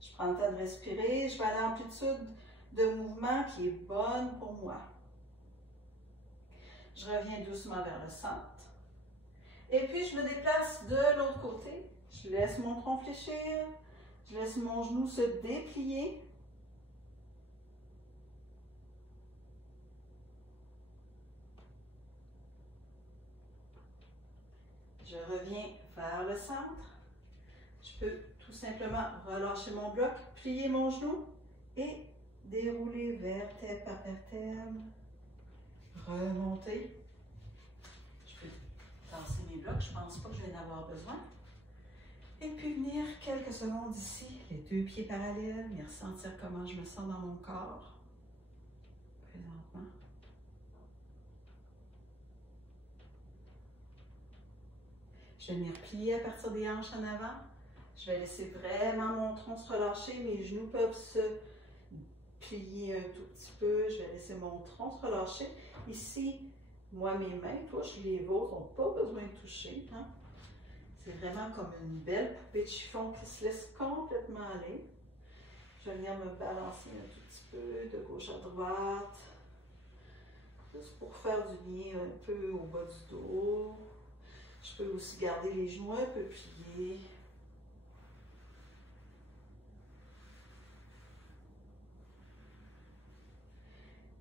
Je prends le temps de respirer, je vais à l'amplitude de mouvement qui est bonne pour moi. Je reviens doucement vers le centre. Et puis, je me déplace de l'autre côté. Je laisse mon tronc fléchir. Je laisse mon genou se déplier. Je reviens vers le centre. Je peux tout simplement relâcher mon bloc, plier mon genou et dérouler vertèbre par vertèbre. Remonter. Je peux tasser mes blocs, je ne pense pas que je vais en avoir besoin. Et puis venir quelques secondes ici, les deux pieds parallèles, venir sentir comment je me sens dans mon corps présentement. Je vais venir plier à partir des hanches en avant. Je vais laisser vraiment mon tronc se relâcher. Mes genoux peuvent se plier un tout petit peu. Je vais laisser mon tronc se relâcher. Ici, moi, mes mains touchent, les vôtres n'ont pas besoin de toucher. Hein? C'est vraiment comme une belle poupée de chiffon qui se laisse complètement aller. Je vais venir me balancer un tout petit peu de gauche à droite. Juste pour faire du lien un peu au bas du dos. Je peux aussi garder les genoux un peu pliés.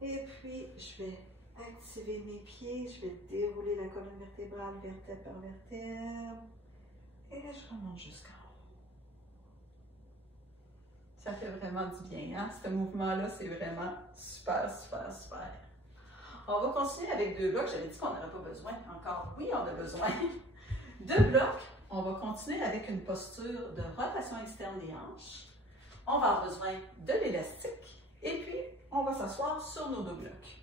Et puis, je vais activer mes pieds. Je vais dérouler la colonne vertébrale, vertèbre par vertèbre. Et je remonte jusqu'en haut. Ça fait vraiment du bien, hein? Ce mouvement-là, c'est vraiment super, super, super. On va continuer avec 2 blocs. J'avais dit qu'on n'aurait pas besoin encore. Oui, on a besoin. 2 blocs. On va continuer avec une posture de rotation externe des hanches. On va avoir besoin de l'élastique. Et puis, on va s'asseoir sur nos 2 blocs.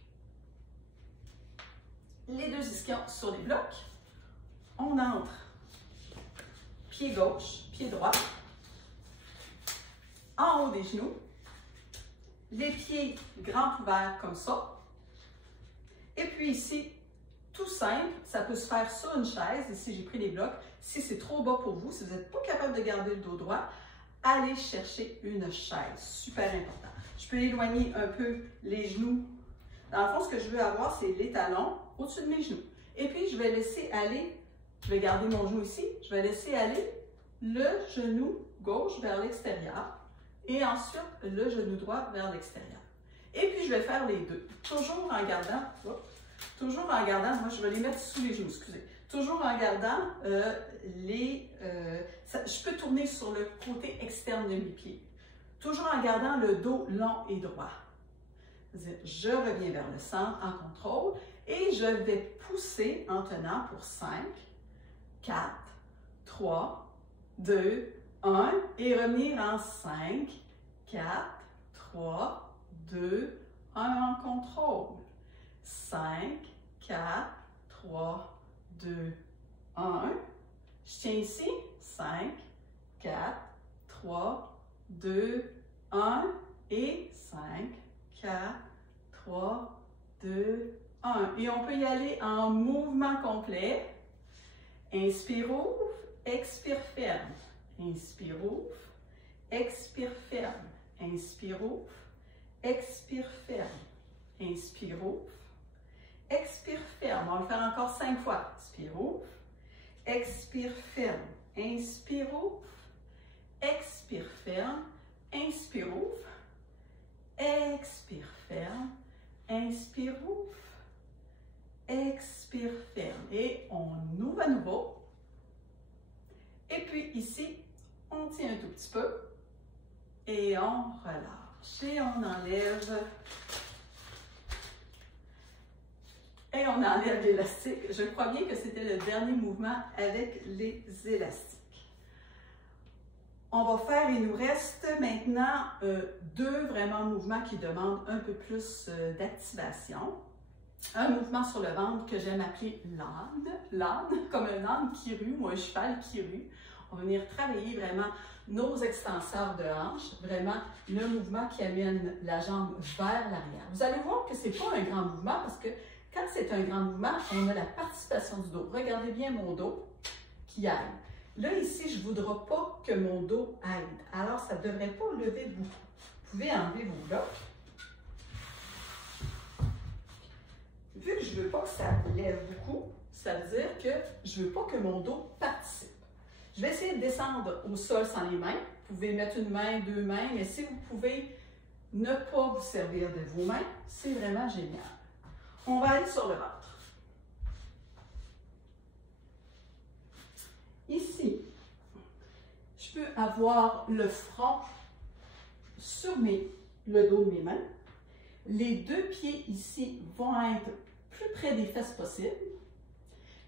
Les 2 ischions sur les blocs. On entre pied gauche, pied droit, en haut des genoux. Les pieds grands ouverts comme ça. Et puis ici, tout simple, ça peut se faire sur une chaise. Ici, j'ai pris les blocs. Si c'est trop bas pour vous, si vous n'êtes pas capable de garder le dos droit, allez chercher une chaise. Super important. Je peux éloigner un peu les genoux. Dans le fond, ce que je veux avoir, c'est les talons au-dessus de mes genoux. Et puis, je vais laisser aller, je vais garder mon genou ici, je vais laisser aller le genou gauche vers l'extérieur et ensuite le genou droit vers l'extérieur. Et puis, je vais faire les deux, toujours en gardant, moi je vais les mettre sous les genoux, excusez. Toujours en gardant je peux tourner sur le côté externe de mes pieds. Toujours en gardant le dos long et droit. C'est-à-dire, je reviens vers le centre en contrôle et je vais pousser en tenant pour 5, 4, 3, 2, 1 et revenir en 5, 4, 3, 2, 1 en contrôle. 5, 4, 3, 2, 1. Je tiens ici. 5, 4, 3, 2, 1 et 5, 4, 3, 2, 1. Et on peut y aller en mouvement complet. Inspire, ouvre, expire, ferme. Inspire, ouvre, expire, ferme. Inspire, ouvre, expire, ferme. Inspire, ouvre, expire, ferme. On va le faire encore 5 fois. Inspire, ouvre, expire, ferme. Inspire, ouvre, expire, ferme. Inspire, ouvre, expire, ferme. Inspire, ouvre, expire, ferme. Et on ouvre à nouveau. Et puis ici, on tient un tout petit peu et on relâche. Et on enlève l'élastique. Je crois bien que c'était le dernier mouvement avec les élastiques. On va faire, il nous reste maintenant 2 vraiment mouvements qui demandent un peu plus d'activation. Un mouvement sur le ventre que j'aime appeler l'âne, comme un âne qui rue ou un cheval qui rue. On va venir travailler vraiment nos extenseurs de hanches, vraiment le mouvement qui amène la jambe vers l'arrière. Vous allez voir que ce n'est pas un grand mouvement parce que quand c'est un grand mouvement, on a la participation du dos. Regardez bien mon dos qui aide. Là, ici, je ne voudrais pas que mon dos aide. Alors, ça ne devrait pas lever beaucoup. Vous pouvez enlever vos blocs. Vu que je ne veux pas que ça lève beaucoup, ça veut dire que je ne veux pas que mon dos participe. Je vais essayer de descendre au sol sans les mains. Vous pouvez mettre une main, 2 mains, mais si vous pouvez ne pas vous servir de vos mains, c'est vraiment génial. On va aller sur le ventre. Ici, je peux avoir le front sur le dos de mes mains. Les 2 pieds ici vont être plus près des fesses possible.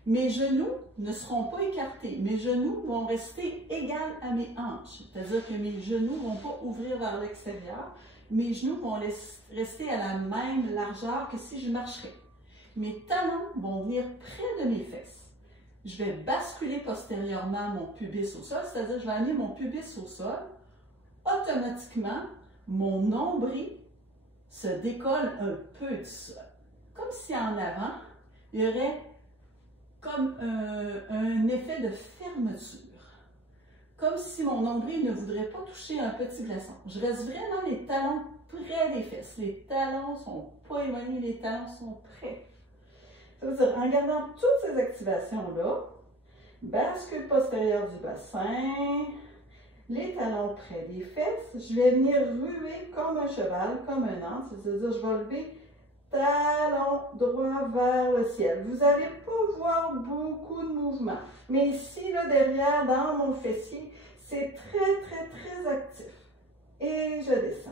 Mes genoux ne seront pas écartés. Mes genoux vont rester égales à mes hanches. C'est-à-dire que mes genoux ne vont pas ouvrir vers l'extérieur. Mes genoux vont rester à la même largeur que si je marcherais. Mes talons vont venir près de mes fesses. Je vais basculer postérieurement mon pubis au sol, c'est-à-dire que je vais amener mon pubis au sol. Automatiquement, mon nombril se décolle un peu du sol. Comme si en avant, il y aurait comme un effet de fermeture fermeture. Comme si mon nombril ne voudrait pas toucher un petit glaçon. Je reste vraiment les talons près des fesses. Les talons sont pas éloignés, les talons sont près. Ça veut dire, en gardant toutes ces activations-là, bascule postérieure du bassin, les talons près des fesses, je vais venir ruer comme un cheval, comme un âne, c'est-à-dire je vais lever talon droit vers le ciel. Vous n'allez pas voir beaucoup de mouvement, mais ici, là, derrière, dans mon fessier, c'est très, très, très actif. Et je descends.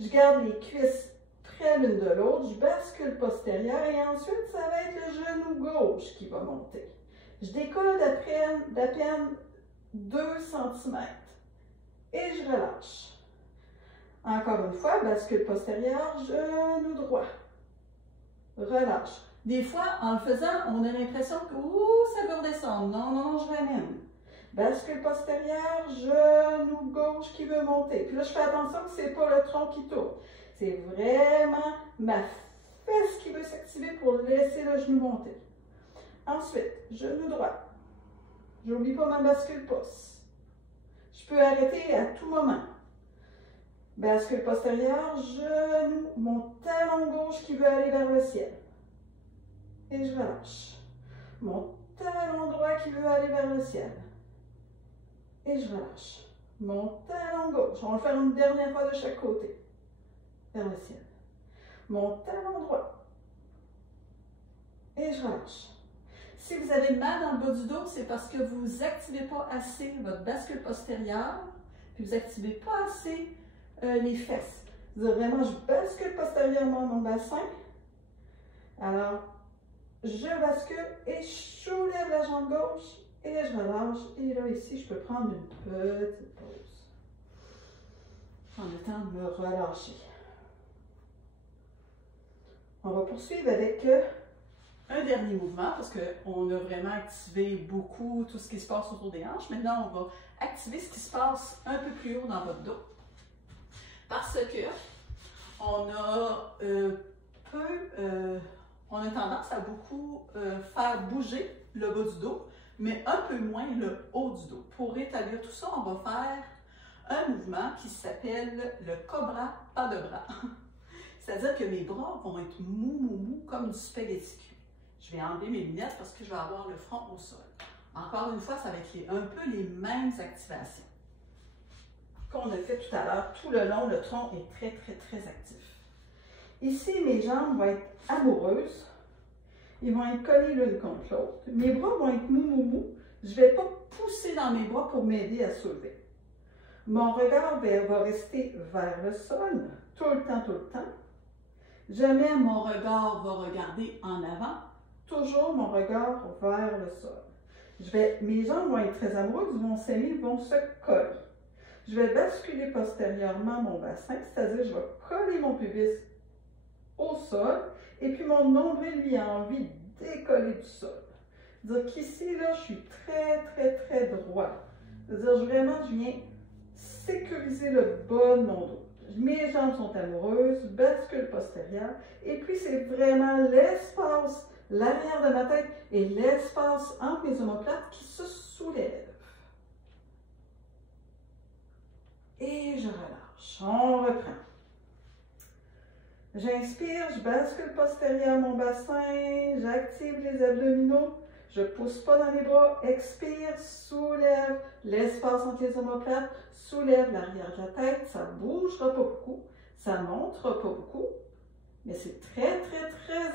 Je garde les cuisses près l'une de l'autre, je bascule postérieure et ensuite, ça va être le genou gauche qui va monter. Je décolle d'à peine 2 cm et je relâche. Encore une fois, bascule postérieure, genou droit. Relâche. Des fois, en le faisant, on a l'impression que ça va redescendre. Non, non, je ramène. Bascule postérieure, genou gauche qui veut monter. Puis là, je fais attention que ce n'est pas le tronc qui tourne. C'est vraiment ma fesse qui veut s'activer pour laisser le genou monter. Ensuite, genou droit. J'oublie pas ma bascule poste. Je peux arrêter à tout moment. Bascule postérieure, genou, mon talon gauche qui veut aller vers le ciel. Et je relâche. Mon talon droit qui veut aller vers le ciel. Et je relâche. Mon talon gauche, on va le faire une dernière fois de chaque côté. Vers le ciel. Mon talon droit. Et je relâche. Si vous avez mal dans le bas du dos, c'est parce que vous n'activez pas assez votre bascule postérieure, puis vous n'activez pas assez les fesses. Vraiment, je bascule postérieurement mon bassin. Alors, je bascule et je soulève la jambe gauche et je relâche. Et là, ici, je peux prendre une petite pause. Prendre le temps de me relâcher. On va poursuivre avec un dernier mouvement parce qu'on a vraiment activé beaucoup tout ce qui se passe autour des hanches. Maintenant, on va activer ce qui se passe un peu plus haut dans votre dos. Parce que on a tendance à beaucoup faire bouger le bas du dos, mais un peu moins le haut du dos. Pour rétablir tout ça, on va faire un mouvement qui s'appelle le cobra pas de bras. C'est-à-dire que mes bras vont être mou comme du spaghetti cuit. Je vais enlever mes lunettes parce que je vais avoir le front au sol. Encore une fois, ça va être un peu les mêmes activations qu'on a fait tout à l'heure. Tout le long, le tronc est très actif. Ici, mes jambes vont être amoureuses. Ils vont être collés l'une contre l'autre. Mes bras vont être mou. Je ne vais pas pousser dans mes bras pour m'aider à soulever. Mon regard va rester vers le sol, tout le temps. Jamais mon regard va regarder en avant, toujours mon regard vers le sol. Mes jambes vont être très amoureuses, vont s'aimer, vont se coller. Je vais basculer postérieurement mon bassin, c'est-à-dire je vais coller mon pubis au sol et puis mon nombril, lui, a envie de décoller du sol. C'est-à-dire qu'ici, là, je suis très droit. C'est-à-dire vraiment, je viens sécuriser le bas de mon dos. Mes jambes sont amoureuses, bascule postérieure, et puis c'est vraiment l'espace, l'arrière de ma tête et l'espace entre mes omoplates qui se soulèvent. Et je relâche. On reprend. J'inspire, je bascule postérieur mon bassin, j'active les abdominaux, je ne pousse pas dans les bras, expire, soulève l'espace entre les omoplates, soulève l'arrière de la tête, ça ne bougera pas beaucoup, ça ne montera pas beaucoup, mais c'est très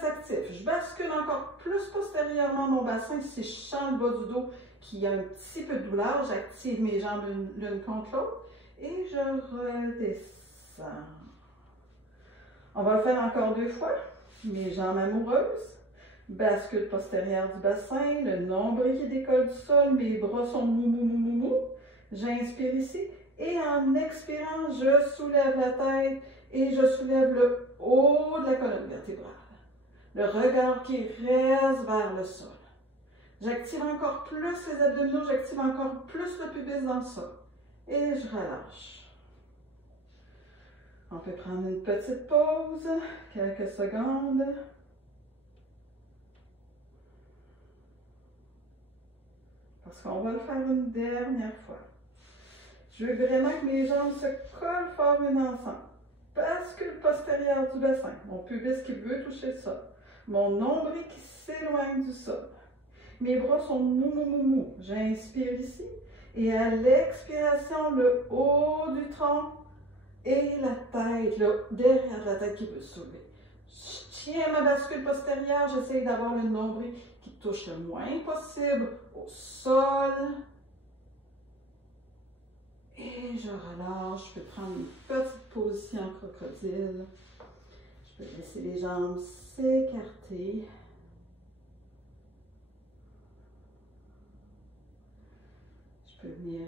actif. Je bascule encore plus postérieurement mon bassin, si je sens le bas du dos qui a un petit peu de douleur, j'active mes jambes l'une contre l'autre et je redescends. On va le faire encore 2 fois. Mes jambes amoureuses. Bascule postérieure du bassin. Le nombril qui décolle du sol. Mes bras sont mou. J'inspire ici. Et en expirant, je soulève la tête et je soulève le haut de la colonne vertébrale. Le regard qui reste vers le sol. J'active encore plus les abdominaux. J'active encore plus le pubis dans le sol. Et je relâche. On peut prendre une petite pause, quelques secondes. parce qu'on va le faire une dernière fois. Je veux vraiment que mes jambes se collent fort une ensemble. Bascule postérieure du bassin. Mon pubis qui veut toucher le sol. Mon nombril qui s'éloigne du sol. Mes bras sont mou, mou, mou, mou. J'inspire ici. Et à l'expiration, le haut du tronc et la tête, là, derrière la tête qui veut se soulever. Je tiens ma bascule postérieure. J'essaie d'avoir le nombril qui touche le moins possible au sol. Et je relâche. Je peux prendre une petite position en crocodile. Je peux laisser les jambes s'écarter. Je peux venir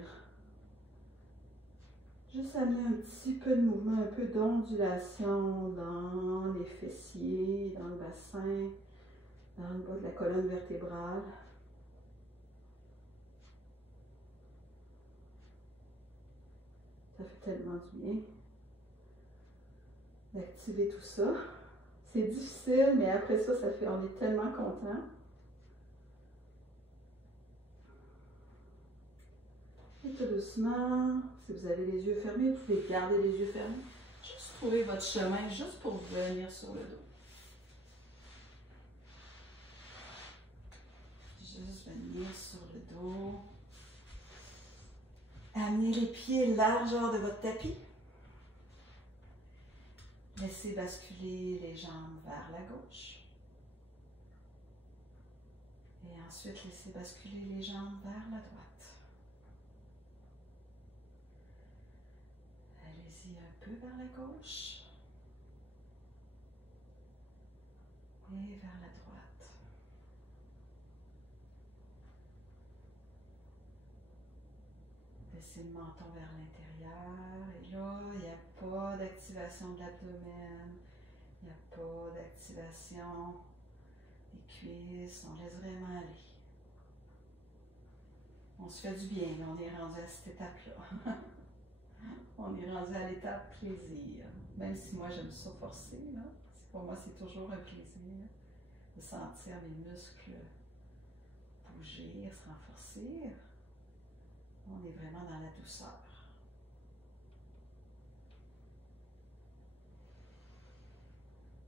juste amener un petit peu de mouvement, un peu d'ondulation dans les fessiers, dans le bassin, dans le bas de la colonne vertébrale. Ça fait tellement du bien d'activer tout ça. C'est difficile, mais après ça, on est tellement content. Et tout doucement, si vous avez les yeux fermés, vous pouvez garder les yeux fermés. Juste trouver votre chemin, juste pour venir sur le dos. Juste venir sur le dos. Amenez les pieds largeur de votre tapis. Laissez basculer les jambes vers la gauche. Et ensuite, laissez basculer les jambes vers la droite. Allez-y un peu vers la gauche. Et vers la droite. Laissez le menton vers l'intérieur. Et là, il n'y a pas d'activation de l'abdomen. Il n'y a pas d'activation des cuisses. On laisse vraiment aller. On se fait du bien, mais on est rendu à cette étape-là. On est rendu à l'étape plaisir. Même si moi, j'aime ça forcer, là. Pour moi, c'est toujours un plaisir de sentir mes muscles bouger, se renforcer. On est vraiment dans la douceur.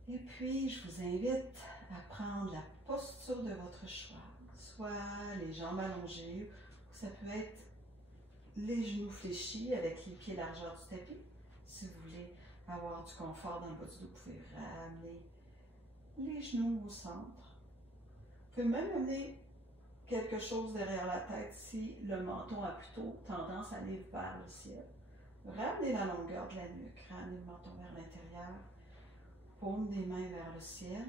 Et puis, je vous invite à prendre la posture de votre choix. Soit les jambes allongées, ou ça peut être les genoux fléchis avec les pieds largeur du tapis. Si vous voulez avoir du confort dans le bas du dos, vous pouvez ramener les genoux au centre. Vous pouvez même amener quelque chose derrière la tête si le menton a plutôt tendance à aller vers le ciel. Ramenez la longueur de la nuque, ramenez le menton vers l'intérieur, paume des mains vers le ciel.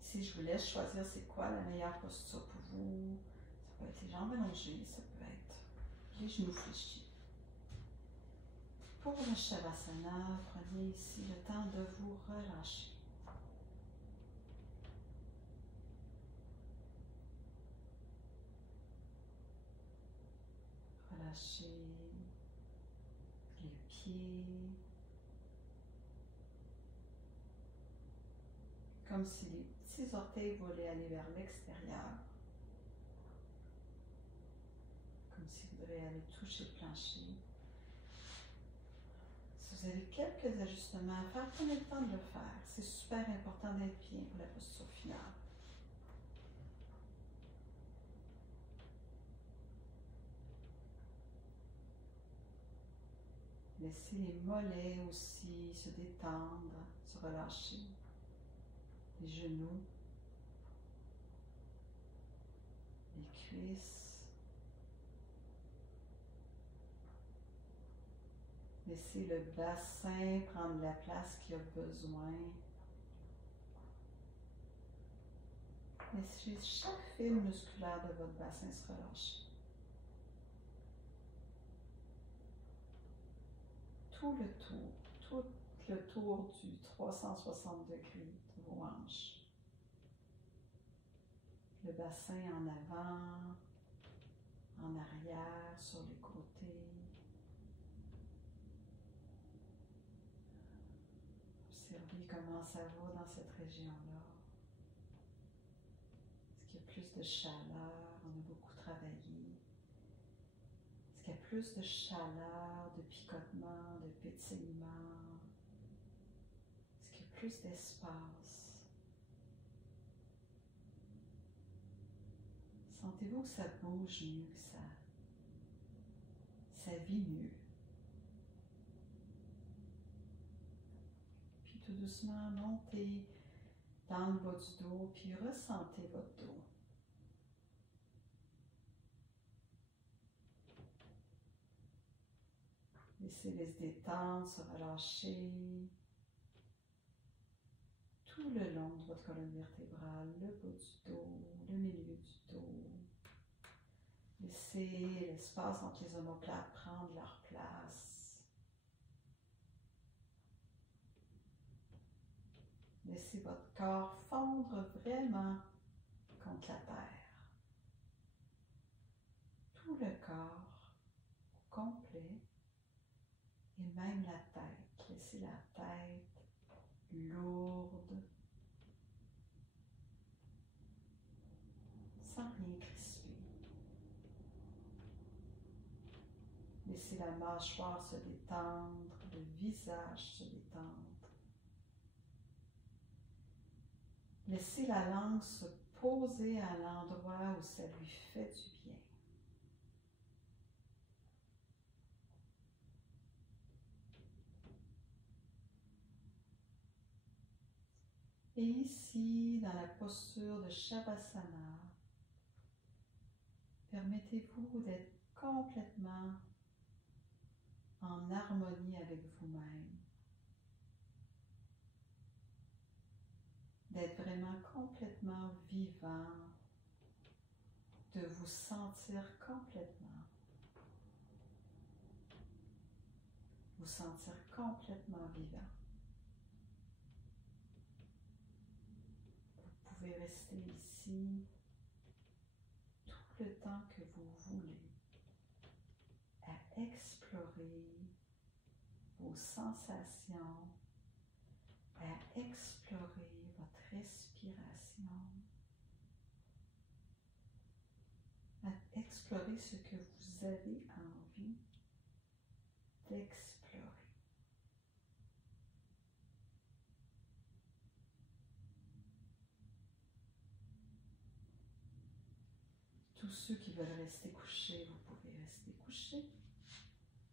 Ici, je vous laisse choisir c'est quoi la meilleure posture pour vous. Ça peut être les jambes allongées, ça peut être les genoux fléchis. Pour le Shavasana, prenez ici le temps de vous relâcher. Relâchez les pieds, comme si les petits orteils voulaient aller vers l'extérieur, comme si vous devez aller toucher le plancher. Si vous avez quelques ajustements à faire, prenez le temps de le faire. C'est super important d'être bien pour la posture finale. Laissez les mollets aussi se détendre, se relâcher. Les genoux, les cuisses. Laissez le bassin prendre la place qu'il a besoin. Laissez chaque fil musculaire de votre bassin se relâcher. Tout le tour du 360 degrés de vos hanches. Le bassin en avant, en arrière, sur les côtés. Observez comment ça va dans cette région-là. Est-ce qu'il y a plus de chaleur? on a beaucoup travaillé? Est-ce qu'il y a plus de chaleur, de picotement, de pétillement? Est-ce qu'il y a plus d'espace? Sentez-vous que ça bouge mieux, que ça vit mieux? Puis tout doucement, montez dans le bas du dos, puis ressentez votre dos. Laissez-les se détendre, se relâcher tout le long de votre colonne vertébrale, le bas du dos, le milieu du dos. Laissez l'espace entre les omoplates prendre leur place. Laissez votre corps fondre vraiment contre la terre. Tout le corps au complet et même la tête. Laissez la tête lourde, sans rien crisper. Laissez la mâchoire se détendre, le visage se détendre. Laissez la langue se poser à l'endroit où ça lui fait du bien. Et ici, dans la posture de Shavasana, permettez-vous d'être complètement en harmonie avec vous-même, d'être vraiment complètement vivant, de vous sentir complètement, vivant. Vous pouvez rester ici tout le temps que vous voulez, à explorer vos sensations, à explorer votre respiration, à explorer ce que vous avez envie d'explorer. Tous ceux qui veulent rester couchés, vous pouvez rester couchés.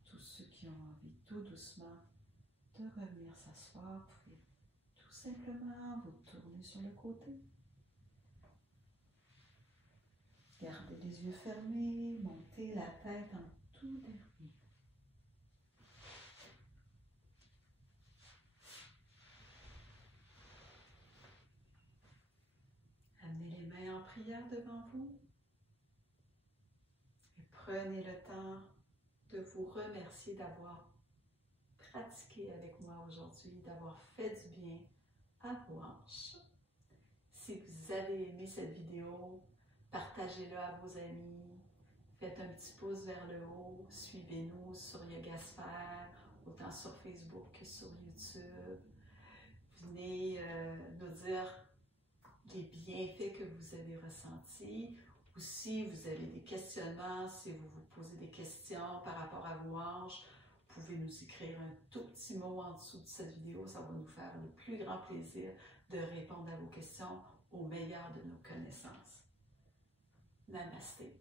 Tous ceux qui ont envie tout doucement de revenir s'asseoir, vous pouvez tout simplement vous tourner sur le côté. Gardez les yeux fermés, montez la tête en tout dernier. Amenez les mains en prière devant vous. Prenez le temps de vous remercier d'avoir pratiqué avec moi aujourd'hui, d'avoir fait du bien à vos hanches. Si vous avez aimé cette vidéo, partagez-la à vos amis, faites un petit pouce vers le haut, suivez-nous sur Yogasphère, autant sur Facebook que sur YouTube. Venez nous dire les bienfaits que vous avez ressentis. Ou si vous avez des questionnements, si vous vous posez des questions par rapport à vos hanches, vous pouvez nous écrire un tout petit mot en dessous de cette vidéo. Ça va nous faire le plus grand plaisir de répondre à vos questions au meilleur de nos connaissances. Namasté.